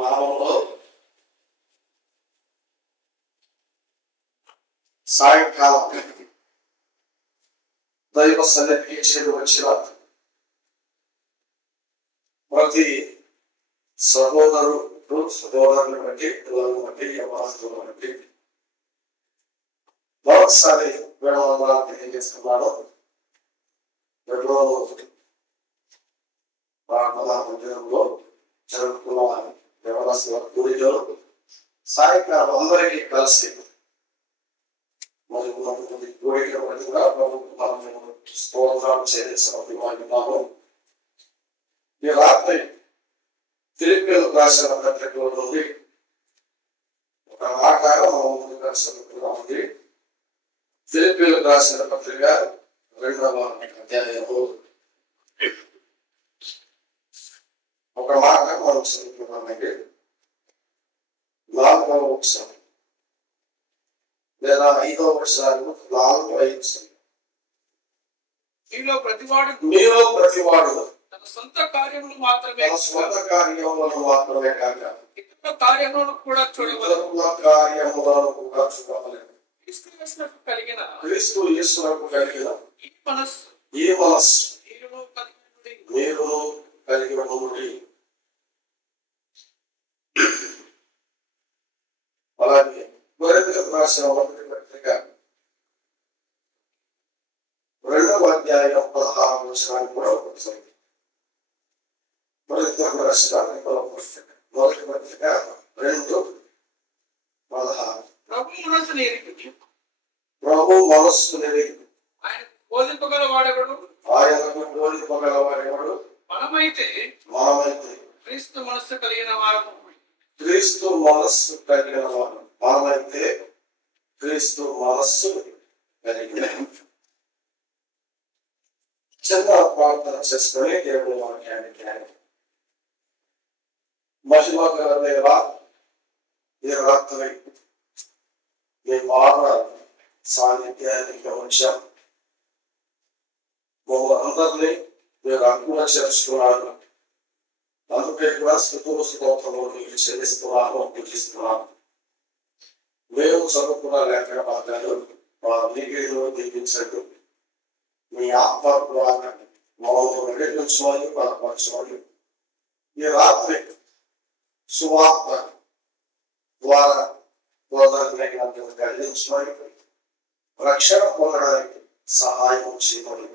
నామంలో సాయంకాలం దైవ సన్నిధికి చేరి వచ్చిన ప్రతి సహోదరుని బట్టి పిల్లలను బట్టి యవనస్తులను బట్టి మరొకసారి వేణవందనాలు తెలియజేస్తున్నాను. ప్రార్థనా మందిరంలో జరుగుతున్న యవనస్తుల కూడిలో సాయంకాలం అందరికీ కలిసి మరి కూడిక బట్టి కూడా ప్రభుత్వం స్తోత్రాలు చెల్లిస్తున్నాము. ఈ రాత్రి ఫిలిప్పీలకు రాసిన పత్రికలో నుండి ఒక ఆకారం ముందుగా చదువుతున్నామండి. ఫిలిప్పీలకు రాసిన పత్రిక 2వ అధ్యాయంలో ఒక మాట మనం చదువుతున్నామండి. 4వ వచనం లేదా 5వ వచనం 4-5 మీలో ప్రతివాడు తన సొంత కార్యములు మాత్రమే కాక ఇతర కార్యములను కూడా చూడవలెను. క్రీస్తు యేసునకు కలిగిన ఈ మనస్సు ఈ మనస్సు మీలో కలిగి మీరు కలిగి ఉండి. అలాగే కొరింథీయులకు రాసిన మొదటి పత్రిక 2వ అధ్యాయం 16వ వచనాన్ని కూడా ఒకసారి కొరింథీయులకు రాసిన మొదటి పత్రిక 2:16 ప్రభు మనస్సు నెరిగి ఆయనకు బోధింపగలవాడెవడు మనమైతే క్రీస్తు మనస్సు కలిగిన వారు. మనమైతే క్రీస్తు మనస్సు కలిగిన. చిన్న ప్రార్థన చేసుకుని దేవుని వాక్యాన్ని ధ్యానం. మహిమగల దేవా, ఈ రాత్రి మీ మాట సాన్నిధ్యాన్ని గమనించాం. మమ్మల్ని అందరినీ మీరు అనుకూల చేస్తున్నారు. అందుకే కూడా స్తోత్రములు చెల్లిస్తున్నాను, పూజిస్తున్నాను. మేము చదువుకున్న లేఖ భాగాలు మా నీటిలో దీపించండి. మీ ఆత్మ ద్వారా మమ్మల్ని నడిపించమని బలపరచమని ఈ రాత్రి సువార్త ద్వారా కలిగించమని రక్షణ పొందడానికి సహాయం చేయమని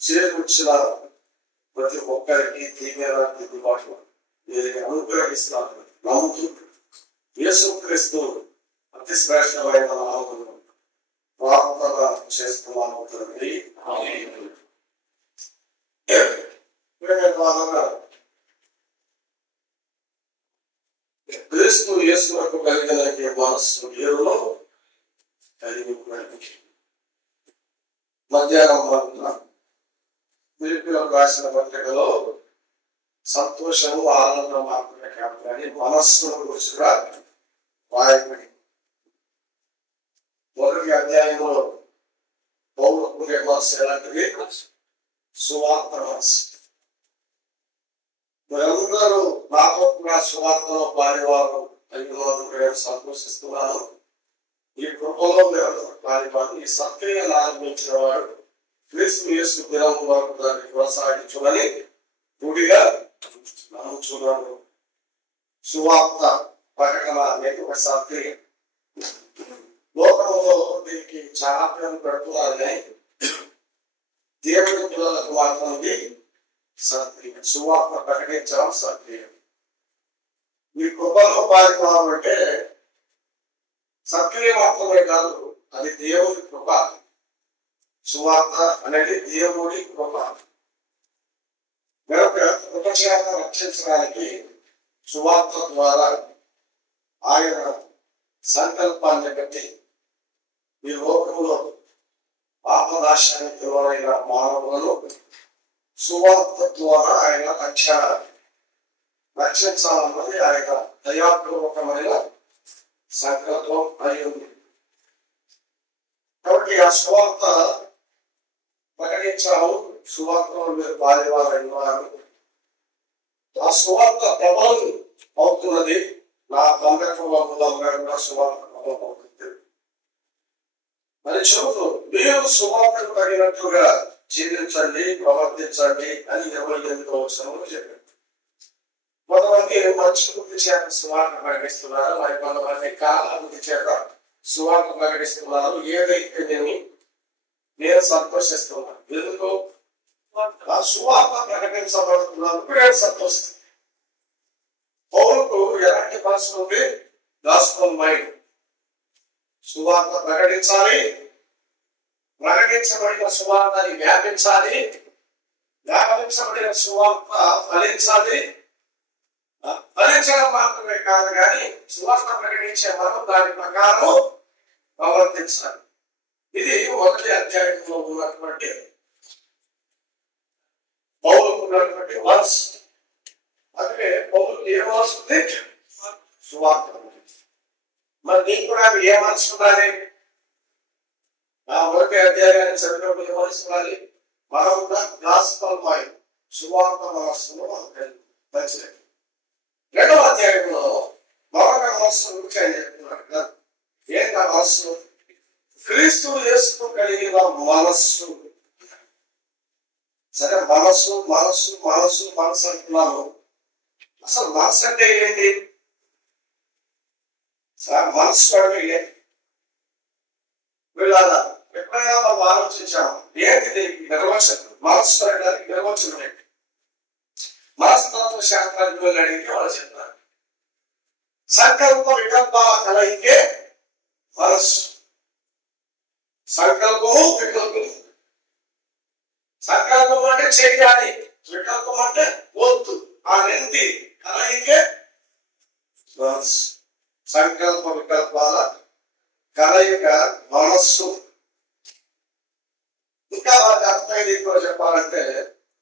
చేకూర్చిన ప్రతి ఒక్కరికి తీవ్ర దిద్దుబాటు మీరు అనుగ్రహిస్తారు. నమ్ముతూ యేసుక్రీస్తు అతి శ్రేష్టమైన నామములో ప్రార్థన చేస్తున్నాము తండ్రి. క్రీస్తు యేసునకు కలిగిన ఈ మనస్సు మీరులో కలిగి మధ్యాహ్నం ఫిలిప్పీలకు రాసిన పత్రికలో సంతోషము ఆనందం మాత్రమే కాదు కానీ మనస్సును గురించి కూడా రాయబడి మొదటి అధ్యాయంలో పౌరులకు మనస్సు ఎలాంటిది? సువార్త మనస్సు. మీరందరూ నాతో కూడా సువార్తలో పాడేవారు నేను సంతోషిస్తున్నాను. ఈ కృపలో మీరందరూ పాడేవారు. ఈ సత్క్రియను ఆరంభించిన వాడు క్రీస్తు యేసు దినం వరకు దాన్ని కొనసాగించులని గుడిగా నమ్ముచున్నాను. సువార్త ప్రకటన అనేది ఒక సత్క్రియ. లోకంలో దీనికి చాలా పేరు పెడుతున్నారు కానీ దేవుని పిల్లలకు మాత్రం ఇది సత్క్రియ. సువార్త ప్రకటించడం సత్క్రియ. ఈ కృపలో పాల్గొనాలంటే సత్క్రియ మాత్రమే కాదు, అది దేవుని కృప. సువార్త అనేది దేవుడి కృప. మరొక కృపచేత రక్షించడానికి సువార్త ద్వారా ఆయన సంకల్పాన్ని బట్టి ఈ లోకంలో పాపనాశానికి ఎవరైన మానవులను సువార్త ద్వారా ఆయన రక్షించాలన్నది ఆయన దయాపూర్వకమైన సంకల్పం అయ్యింది. కాబట్టి ఆ సువార్త ప్రకటించాము. సువార్తలో మీరు బాధ్యవారైన వారు ఆ సువార్త ప్రబలం అవుతున్నది. నా బంధకంలో కూడా సువార్త ప్రబలం అవుతుంది. మరి చెబుతూ మీరు సువార్తకు తగినట్లుగా జీవించండి, ప్రవర్తించండి అని 28వ వచనంలో చెప్పారు. కొంతమంది మంచి బుద్ధి చేత సువార్త ప్రకటిస్తున్నారు, మరి కొంతమంది కాల బుద్ధి చేత సువార్త ప్రకటిస్తున్నారు. ఏదైతే నేను సంతోషిస్తున్నాను. ఎందుకు? ఆ సువార్త ప్రకటించబడుతున్నందుకు నేను సంతోషిస్తున్నాను. పౌలుకు ఎలాంటి మనసు ఉంది? Gospel mind. సువార్త ప్రకటించాలి, ప్రకటించబడిన సువార్తని వ్యాపించాలి, వ్యాపించబడిన సువార్త ఫలించాలి. ఫలించడం మాత్రమే కాదు కానీ సువార్త ప్రకటించే మనం దాని ప్రకారం ప్రవర్తించాలి. ఇది 1వ అధ్యాయంలో ఉన్నటువంటి పౌలుకు ఉన్నటువంటి మనసు. అందుకే పౌలుకు ఏ మనసు ఉంది? సువార్త. మరి నీకు కూడా ఏ మనసు ఉండాలి? 1వ అధ్యాయాన్ని చదివినప్పుడు ఏ మనసు ఉండాలి? మనం కూడా గాస్పెల్ మైండ్, సువార్త మనస్సును మంచిది. 2వ అధ్యాయంలో మరొక మనస్సు గురించి ఆయన చెప్తున్నాడు కదా. ఏంటి ఆ మనస్సు? క్రీస్తు యేసుకు కలిగిన మనస్సు. సరే, మనస్సు మనస్సు మనస్సు మనస్సు అంటున్నాను. అసలు మనస్సు అంటే ఏంటి? మనస్సు అంటే ఏంటి? వీళ్ళ ఎప్పుడైనా మనం ఆలోచించాము ఏంటి దీనికి నిర్వచనం? మనస్సు అనడానికి నిర్వచనం ఏంటి? మనస్తత్వ శాస్త్రాన్ని అడిగితే వాళ్ళు చెప్తారు, సంకల్ప వికల్పాల కలయికే మనస్సు. సంకల్పము వికల్పము. సంకల్పం అంటే చెయ్యాలి, వికల్పం అంటే వద్దు. ఆ రెండి కలయికే మనస్సు. సంకల్ప వికల్పాల కలయిక మనస్సు. ఇంకా వాటి అర్థమైంది ఎక్కువ చెప్పాలంటే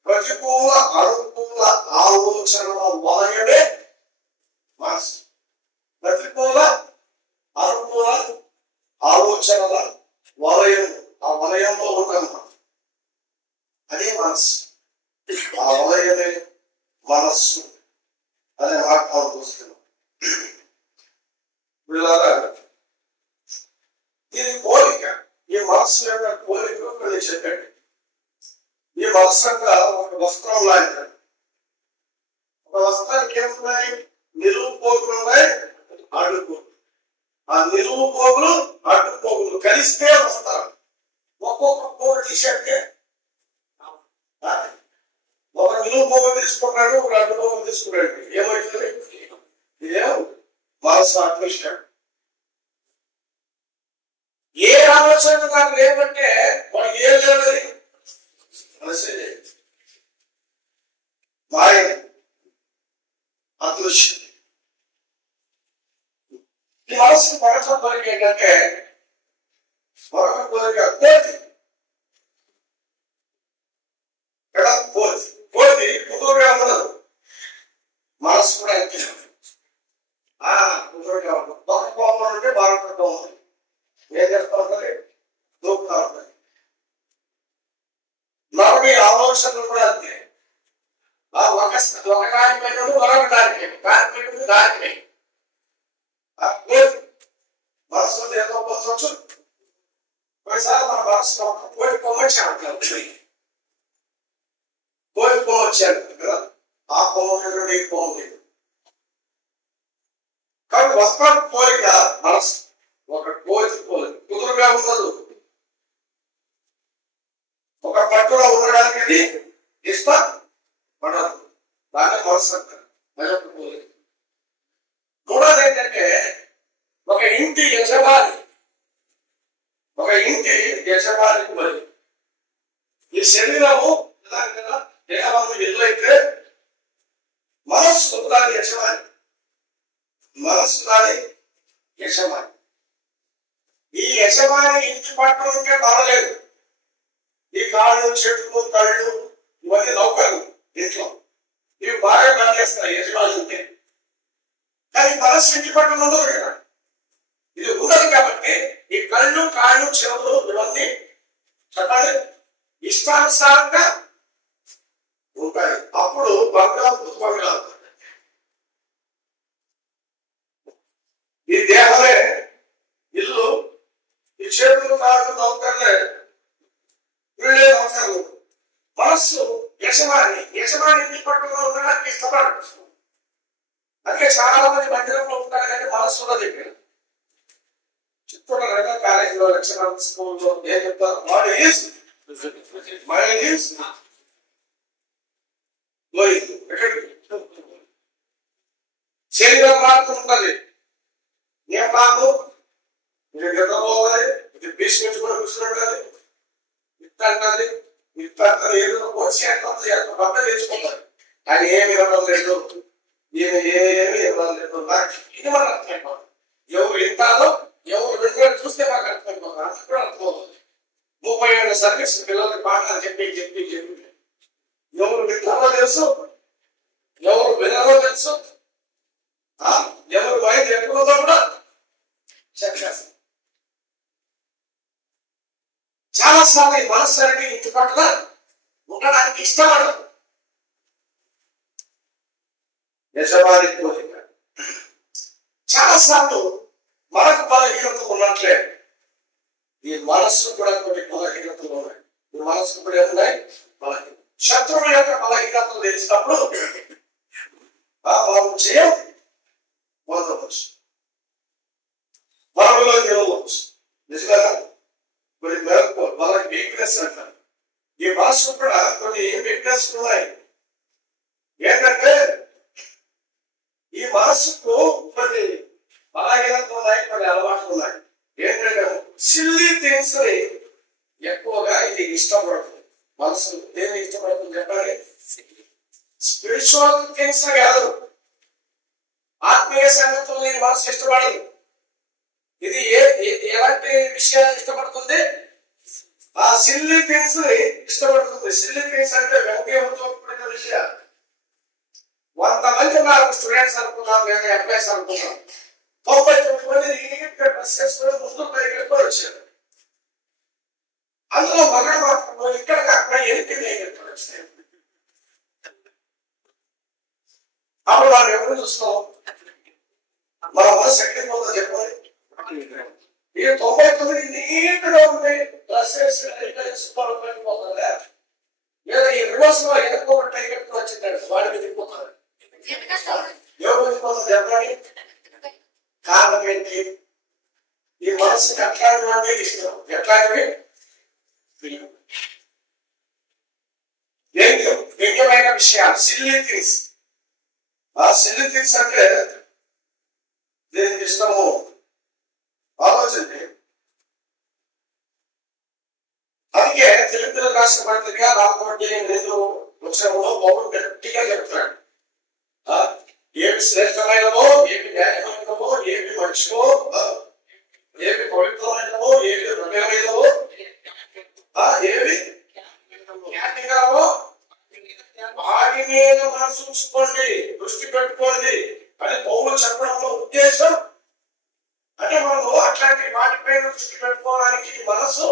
ప్రతికూల అనుకూల ఆలోచనల వలయమే మనస్సు. ప్రతికూల అనుకూల ఆలోచనల వలయం, ఆ వలయంలో ఉంటాం, అదే మనస్సు. ఆ వలయమే మనస్సు అనే మాట మనం చూస్తున్నాం. వీళ్ళారా ఇది పోలిక. ఈ మనస్సు యొక్క పోలిక కొన్ని చెప్పండి. ఈ మనస్సు యొక్క ఒక వస్త్రం లాంటి. ఒక వస్త్రానికి ఏమున్నాయి? నిలువు పోగులు ఉన్నాయి, అడ్డు. ఆ నిలువు పోగులు అడ్డు పోగులు కలిస్తే వస్తారు. ఒక్కొక్క పోగు తీసేస్తే ఒక నిలువు పోగులు తీసుకుంటాడు, ఒక అడ్డు పోగులు తీసుకుంటాడు. ఏమవుతుంది? ఇదేం మనస్సు అదృష్టం. ఏ ఆలోచన నాకు లేదంటే వాడికి ఏం లేదు. మాయ అదృష్టం. ఈ మనసు మరొక కోరిక ఏంటంటే మరొక కోరిక కోతి. కోతి కోతి కుదురుగా ఉండదు, మనసు కూడా ఎంత కుదురుగా ఉండదు. ఒక కోపం ఉంటే బాగుంటూ ఉంటుంది. ఏం చేస్తూ ఉంటుంది? దూకుతూ ఉంటుంది. మరొక ఆలోచనలు కూడా అంతే. ఒక దాని పెట్టడు, మరొక దానికి దాని పెట్టడు, దానికి మనసు ఏదో పోవచ్చు. కొన్నిసార్లు మన మనసులో కోటి కొమ్మచ్చాను కోటి కొమ్మచ్చాను కదా, ఆ కొమ్మ ఈ కొమ్మ. కాబట్టి వస్త్రం కోరిక మనసు ఒక కోతి కోరిక. కుదురుగా ఉండదు, ఒక పట్టులో ఉండడానికి ఇష్టపడదు. దాన్ని మనసు అంటారు. మూడోది ఏంటంటే ఒక ఇంటి యజమాని, ఒక ఇంటి యజమానికి మరి ఈ శరీరము కదా, దేహము ఇల్లు అయితే మనస్సు దాని యజమాని. మనస్సు దాని యజమాని. ఈ యజమాని ఇంటి పట్టు ఉంటే పర్వాలేదు. ఈ కాళ్ళు, చెట్లు, కళ్ళు ఇవన్నీ నౌకలు ఇంట్లో, ఇవి బాగా పనిచేస్తాయి యజమాని ఉంటే. కానీ మనస్సు ఇంటి పట్టు ఉండదు కదా. ఇది ఉండదు కాబట్టి ఈ కళ్ళు, కాళ్ళు, చెవులు ఇవన్నీ చెప్పండి ఇష్టానుసారంగా ఉంటాయి. అప్పుడు బంగారు బంగారు ఈ దేహమే ఇల్లు, ఈ చేతులు కాళ్ళు నౌకర్లే వీళ్ళే నౌకర్లు. మనస్సు యజమాని, యజమాని ఇంటి పట్టులో ఉండడానికి ఇష్టపడదు. అందుకే చాలా మంది మందిరంలో ఉంటారు కానీ మనస్సు ఉన్నది. చిత్తూరు రకం కాలేజీలో లెక్చరర్ స్కూల్లో ఏం చెప్తారు? Mind is going. శరీరం మాత్రం ఉన్నది. ఏం మాకు ఇది నిద్రపోవాలి, ఇది భీష్మించుకొని కూర్చుంటుంది, ఇట్టంటది ఇట్టంటది, ఏదో వచ్చి అంటుంది, ఎంత బట్ట తెచ్చుకుంటారు. కానీ ఏమి ఇవ్వడం లేదు, ఏమి ఇవ్వడం లేదు. నాకు ఇది మన అర్థం. ఎవరు వింటారో ఎవరు వింటారో చూస్తే మాకు అర్థమైపోతుంది. అంత కూడా అర్థమవుతుంది. 30 ఏళ్ళ సర్వీస్ పిల్లలకి పాఠాలు చెప్పి చెప్పి చెప్పి ఎవరు వింటారో తెలుసు, ఎవరు వినరో తెలుసు, ఎవరు వైద్య ఎక్కడో కూడా చెప్పేస్తారు. చాలా సార్లు ఈ మనస్సు అనేది ఇంటి పట్ల ఉండడానికి ఇష్టపడదు. యజమాని కోరిక. చాలా సార్లు మనకు బలహీనతలు ఉన్నట్లే ఈ మనస్సు కూడా కొన్ని బలహీనతలు ఉన్నాయి. ఈ మనస్సు కూడా ఏమున్నాయి? బలహీన. శత్రువు యొక్క బలహీనతలు తెలిసినప్పుడు మనం చేయం పొందవచ్చు, మనలో గెలవచ్చు. నిజంగా కొన్ని మేరకు బల వీక్నెస్ అంటారు. ఈ మనస్సు కూడా కొన్ని వీక్నెస్ ఉన్నాయి. ఏంటంటే ఈ మనస్సుకు కొన్ని బలహీనతలు ఉన్నాయి, కొన్ని అలవాట్లు ఉన్నాయి. ఏంటంటే సిల్లీ థింగ్స్ ని ఎక్కువగా ఇది ఇష్టపడుతుంది. మనసు దేన్ని ఇష్టపడుతుంది చెప్పండి? స్పిరిచువల్ థింగ్స్ కాదు, ఆత్మీయ సంగతుల్ని మనసు ఇష్టపడదు. ఇది ఎలాంటి విషయాలు ఇష్టపడుతుంది? ఆ సిల్లీ థింగ్స్ ఇష్టపడుతుంది. సిల్లీ థింగ్స్ అంటే వ్యంగ్యంతో కూడిన విషయాలు. 100 మంది నాకు స్టూడెంట్స్ అనుకున్నాను, నేను ఎంప్లాయీస్ అనుకున్నాను. 99 మంది డ్రెస్ చేసుకుని ముందు పైకి వచ్చారు. అందులో మగ మాత్రం ఇక్కడ కాకుండా ఎన్నికలు వచ్చాయి. అప్పుడు వాళ్ళు ఎవరు చూస్తాం? మన మనసు ఎక్కడికి పోతుందో చెప్పాలి. ఈ 99 నీట్గా ఉంది, డ్రెస్ సూపర్ పోతుందా? లేదా ఈ రివర్స్ లో ఎన్నుకోబట్టి ఎక్కడికి వచ్చిందంటే వాడి మీద దిగిపోతారు. ఎవరు దిగిపోతుంది చెప్పండి? కారణం ఏంటి? ఈ మనసుకి అట్లాంటివి ఇష్టం. ఎట్లాంటివి? ముఖ్యమైన విషయాలు, సిల్లీ థింగ్స్. ఆ సిల్లీ థింగ్స్ అంటే దేనికి ఇష్టము ఆలోచన. అందుకే తెలుగులో రాసిన పత్రిక 4:8 వచ్చంలో పౌరుడు గట్టిగా చెప్తాడు, ఏమి శ్రేష్టమైనవో, ఏమి న్యాయమైనవో, ఏమి మంచివో, ఏమి పవిత్రమైనవో, ఏమి రమ్యమైనవో, ఏమి ఖ్యాతికరమో వాటి మీద మనసు ఉంచుకోండి, దృష్టి పెట్టుకోండి అని పౌరులు చెప్పడంలో ఉద్దేశం. అంటే మనము అట్లాంటి వాటిపైన దృష్టి పెట్టుకోవడానికి మనసు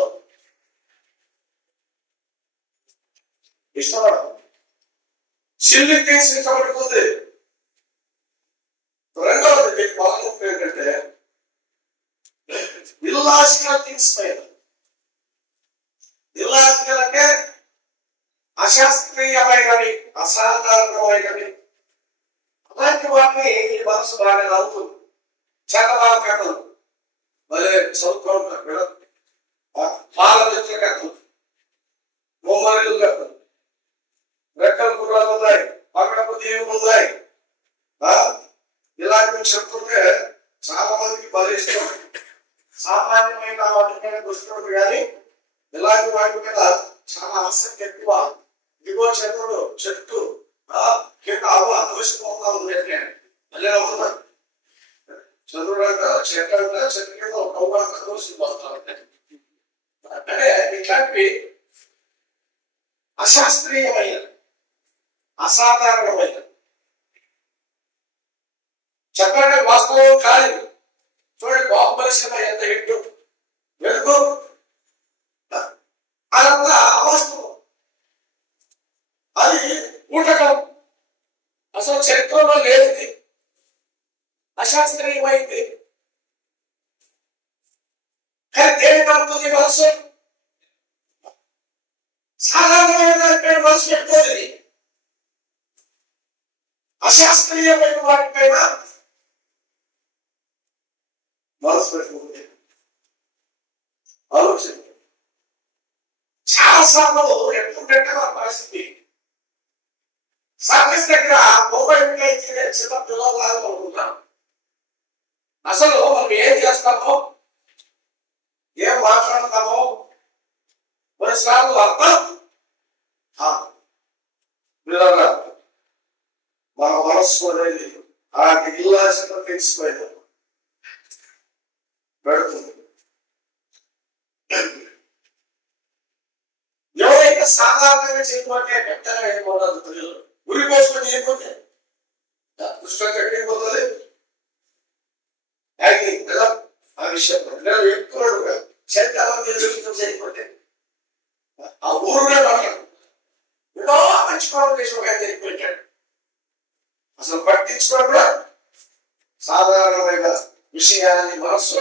ఇష్టపడదు. సిల్లీ థింగ్స్ ఇష్టపడుతుంది. రెండవది మీకు బాగా ఏంటంటే ఇల్లాజికల్ థింగ్స్ పైన. ఇల్లాజికల్ అంటే అశాస్త్రీయమైనవి, అసాధారణమైనవి. అలాంటి వాటిని ఈ మనసు బాగా నవ్వుతుంది. చంద్రబాబు కథలు మళ్ళీ చదువుకోవడం, పాలమిత్ర కథలు, బొమ్మలు కథలు, రెక్కల గుర్రాలు ఉన్నాయి, పగడపు దీవులు ఉన్నాయి. ఇలాంటివి చెప్తుంటే చాలా మందికి బలి ఇష్టం. సామాన్యమైన వాటి మీద దృష్టి కానీ ఇలాంటి వాటి మీద చాలా ఆసక్తి ఎక్కువ. దిగువ చంద్రుడు చెట్టు కింద అదృష్టంగా ఉంది అంటే మళ్ళీ నమ్ముతారు. చంద్రుడు అంట చెట్టు అంట చెట్టు కింద ఒక అదృష్టం అంటే ఇట్లాంటివి అశాస్త్రీయమైన, అసాధారణమైన, చెప్పండి వాస్తవం కాదు. చూడండి బాహుబలి సినిమా ఎంత హిట్, వెలుగు అదంతా అవాస్తవం. అది సాధారణమైన దానిపైన మనసు పెట్టుకోలేదు, అశాస్త్రీయమైన వాటిపైన మనసు పెట్టుకుంటే ఆలోచన చాలా సార్లు ఎప్పుడు పెట్టిన పరిస్థితి సర్వీస్ దగ్గర మొబైల్ చిన్న పిల్లలాగా అనుకుంటాం. అసలు మనం ఏం చేస్తామో ఏం మాట్లాడతామో కొన్నిసార్లు అర్థం పిల్లగా మన మనస్సు అనేది ఆ గిల్లాసిన తెలిసిపోయింది పెడుతుంది. ఎవరైతే సాధారణంగా చేయకపోతే పెద్దగా అయిపోతుంది, పిల్లలు గురి కోసం చేయకపోతే పుస్తకం ఎక్కడికి పోతుంది ఆ విషయం ఎక్కువ చరిత్ర చేయకపోతే ఆ ఊరునే పడతాడు. ఎన్నో మంచి పనులు చేసి ఒక ఆయన వెళ్ళిపోయాడు. అసలు పట్టించుకోవడం కూడా సాధారణమైన విషయాన్ని మనస్సు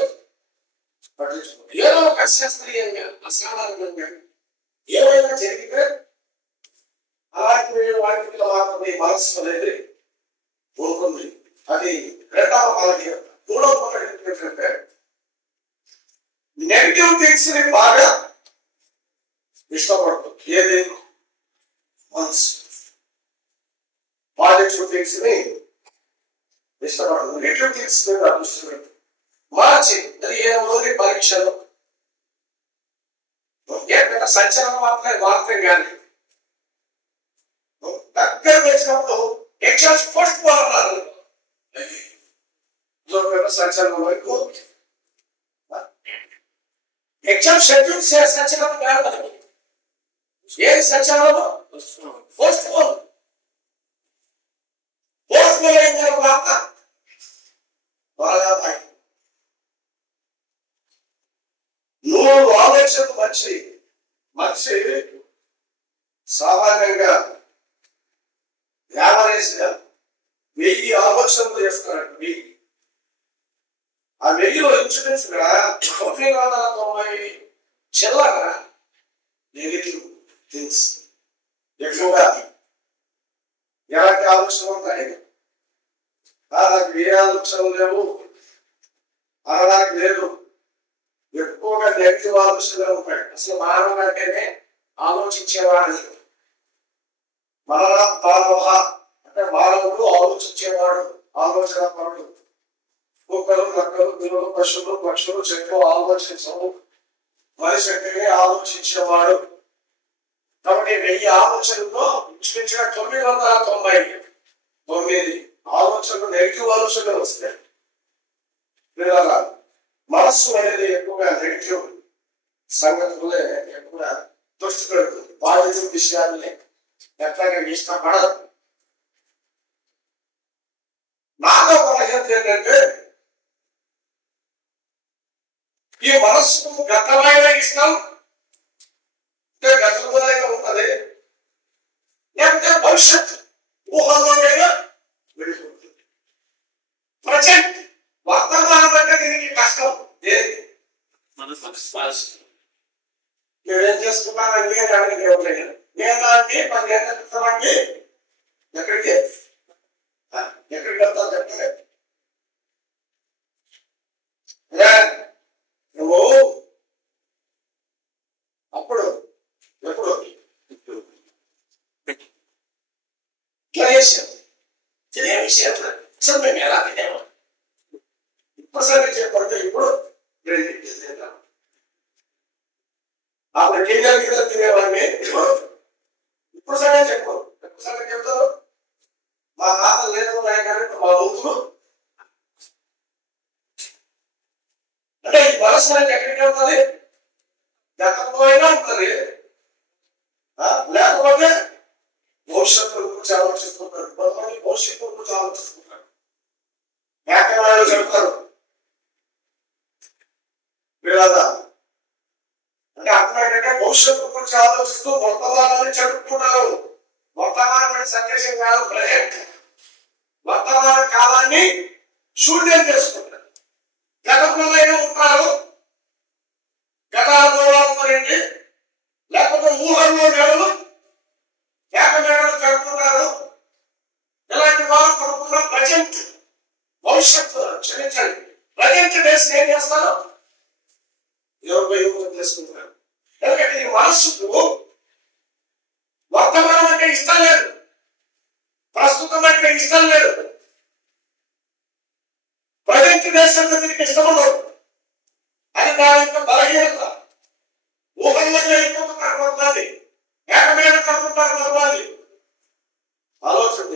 పట్టించుకో. ఏదో ఒక అశాస్త్రీయంగా అసాధారణంగా ఏమైనా జరిగితే అలాంటి వాటిలో మాత్రమే మనస్సు అనేది ఉంటుంది. అది రెండవ పదవి. మూడవ పదవి ఏంటంటే నెగిటివ్ థింగ్స్ ని బాగా ఇష్టపడుతుంది. ఏది మనసు పాజిటివ్ థింగ్స్ ని ఇష్టపడుతుంది, నెగిటివ్ థింగ్స్ మీద ఇష్టపడుతుంది. మార్చి 15 పరీక్షలు ఏంటంటే సంచలనం మాత్రమే మాత్రం కానీ దగ్గర వచ్చినప్పుడు ఎగ్జామ్స్ పోస్ట్ పోన్ అన్నారు. సంచలనం వరకు ఎగ్జామ్ షెడ్యూల్ సంచలనం కాదు. ఏది సంచలనం? Post phone. పోస్ట్ పోన్ అయిన తర్వాత బాగా నువ్వు ఆలోచన మనిషి సామాన్యంగా యావరేజ్ గా 1000 ఆలోచనలు చేస్తున్నాడు. 1000 ఆ 1000లో ఇన్సూరెన్స్ గా 990 చిల్లర నెగిటివ్ థింగ్స్ ఎక్కువగా. ఎలాంటి ఆలోచనలు ఉంటాయి? నాకు ఏ ఆలోచనలు లేవు అనడానికి లేదు. ఎక్కువగా నెగిటివ్ ఆలోచనలు ఉంటాయి. అసలు మానవుడు అంటేనే ఆలోచించేవాడు. మానవ అంటే మానవుడు ఆలోచించేవాడు, ఆలోచన పరుడు. కుక్కలు, నక్కలు, పిల్లలు, పశువులు, పక్షులు, చెట్లు ఆలోచించవు. మనిషి అంటేనే ఆలోచించేవాడు. కాబట్టి 1000 ఆలోచనల్లో ఇంచుమించుగా 999 ఆలోచనలు నెగిటివ్ ఆలోచనలు వస్తాయి. మనస్సు అనేది ఎక్కువగా నెగిటివ్ సంగతులే ఎక్కువగా దృష్టి పెడుతుంది. పాజిటివ్ విషయాన్ని ఎట్లాగా ఇష్టపడదు. నాతో బలహీనత ఏంటంటే ఈ మనస్సు గతమైన ఇష్టం గతంలోనే ఉంటుంది, లేకపోతే భవిష్యత్ ఊహల్లోనైనా వెళ్ళిపోతుంది. ప్రజెంట్ వర్తమానం అంటే దీనికి కష్టం. నేనేం చేసుకున్నానండి అని అడిగి ఎవరైనా నేనండి 10 గంటల క్రితమండి ఎక్కడికి వెళ్తాను చెప్పలేదు. నువ్వు అప్పుడు ఎప్పుడు తినే విషయం అసలు మేము ఎలా తినేమో ఇప్పుడు చెప్పండి. ఇప్పుడు అప్పుడు గిన్నెలు తినేవాడిని. ఇప్పుడు సరే చెప్పు. ఎప్పుడు సరే చెప్తారు. మా తాత లేదు కానీ మా ఊతులు అంటే ఈ మనసు అనేది ఎక్కడికి వెళ్తుంది? గతంలో అయినా ఉంటుంది, లేకపోతే భవిష్యత్తు గురించి ఆలోచిస్తుంటారు. కొంతమంది భవిష్యత్తు గురించి ఆలోచిస్తుంటారు. వ్యాఖ్యానాలు చెప్తారు. అంటే అర్థం ఏంటంటే భవిష్యత్తు గురించి ఆలోచిస్తూ వర్తమానాన్ని చెడుపుతున్నారు. వర్తమానమైన సందేశం కాదు, ప్రజెంట్ వర్తమాన కాలాన్ని శూన్యం చేసుకుంటారు. గతంలోనే ఉంటారు, గత అనుభవాలతో లేకపోతే ఊహ పొలంలో నెలలు ఏక మేడలు కడుతున్నారు. ఇలాంటి వారు తప్పకుండా ప్రజెంట్ భవిష్యత్తు క్షమించండి ప్రజెంట్ డేస్ ఏం చేస్తారు? యోగం చేసుకుంటారు. ఎందుకంటే ఈ మనస్సుకు వర్తమానం అంటే ఇష్టం లేదు, ప్రస్తుతం అంటే ఇష్టం లేదు, ప్రజెంట్ డేస్ అంటే దీనికి ఇష్టం ఉండదు. అది దాని యొక్క బలహీనత. ఊహల్లో వెళ్ళిపోతున్నారు కొంతమంది, ఏకమైన కలుపుతారు కొంతమంది. ఆలోచన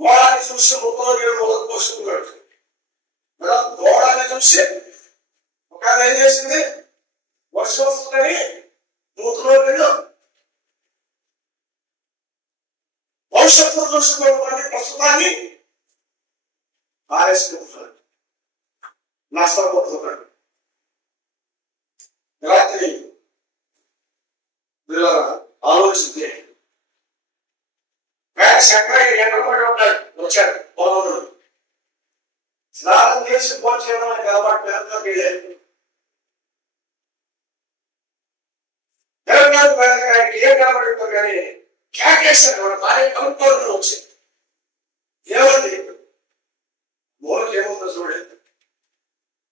గోడాన్ని చూసి ముక్కలో నీళ్ళు మొదలు పోసుకున్నాడు. గోడాన్ని చూసి ఒక ఏం చేసింది, వర్షం వస్తుందని మూతులో నీళ్ళు భవిష్యత్తులో చూసుకున్నటువంటి ప్రస్తుతాన్ని ఆరేసుకుంటున్నాడు, నష్టపోతున్నాడు. రాత్రి ఆలోచించి ఎండబడి ఉంటాడు, వచ్చాడు పొలంలో స్నానం చేసి ఫోన్ చేయడం కాబట్టి పేరులోకి వెళ్ళాడు. ఆయనకి ఏం కనబడి ఉంటారు కానీ క్యాకేశాడు. వాడు భార్య కనుక్కోవడం వచ్చింది. ఏమంది మూలకి ఏముందో చూడండి.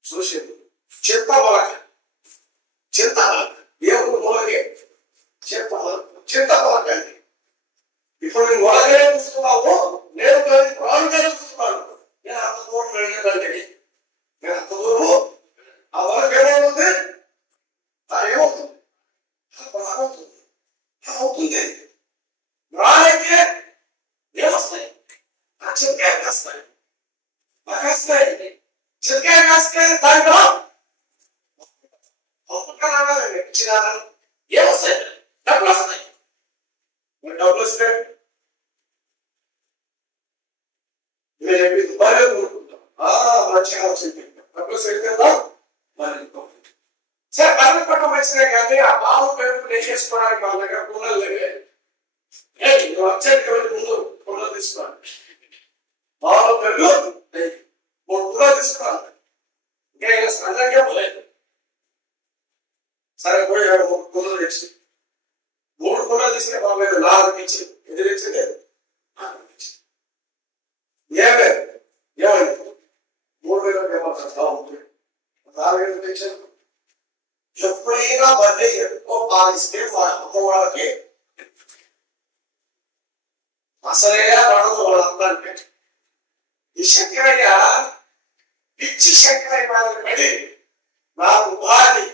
చూసింది చింత మొలక, చింత ఏముంది మూలకి చింత మొలక. ఇప్పుడు నేను మొలకే చూస్తున్నావు, నేను ప్రాణంగా చూస్తున్నాను. నేను అంత దూరం వెళ్ళేదండి, నేను అంత దూరము ఆ మొలక ఏమవుతుంది, ఏమవుతుంది అవుతుంది అవుతుంది రాలైతే ఏమొస్తాయి, ఆ చింతకాయ కాస్తాయి, కాస్తాయి చింతకాయ కాస్తే దాంట్లో ఏమొస్తాయి, డబ్బులు వస్తాయి. డబ్బులు వస్తే నేను చెప్పింది బాగా కోరుకుంటాం, మంచిగా వచ్చింది. డబ్బులు వస్తే సరే బర్రె పట్ట మంచిదే కానీ ఆ పాము పెరుగు నేసేసుకోవడానికి వాళ్ళ దగ్గర కుండలు లేవే. వచ్చేది ముందు కుండలు తీసుకోవాలి, పాము పెరుగు 3 కుండలు తీసుకోవాలి. ఇంకా సందర్గా పోలేదు. సరే పోయి 3 కుండలు తెచ్చి 3 కుండలు తీసుకునే పర్లేదు, 4 ఇచ్చి ఎదురిచ్చింది ఏమే ఏమైంది 3 వేలకు ఏమవుతుంది 4 వేలు తెచ్చాను. ఎప్పుడైనా బర్రె ఎక్కువ పాలిస్తే అమ్మ వాళ్ళకి అసలే పడదు వాళ్ళందరికీ. ఈ శంకరయ్య పిచ్చి శంకరయ్య మీద పడి నాకు బాలేదు.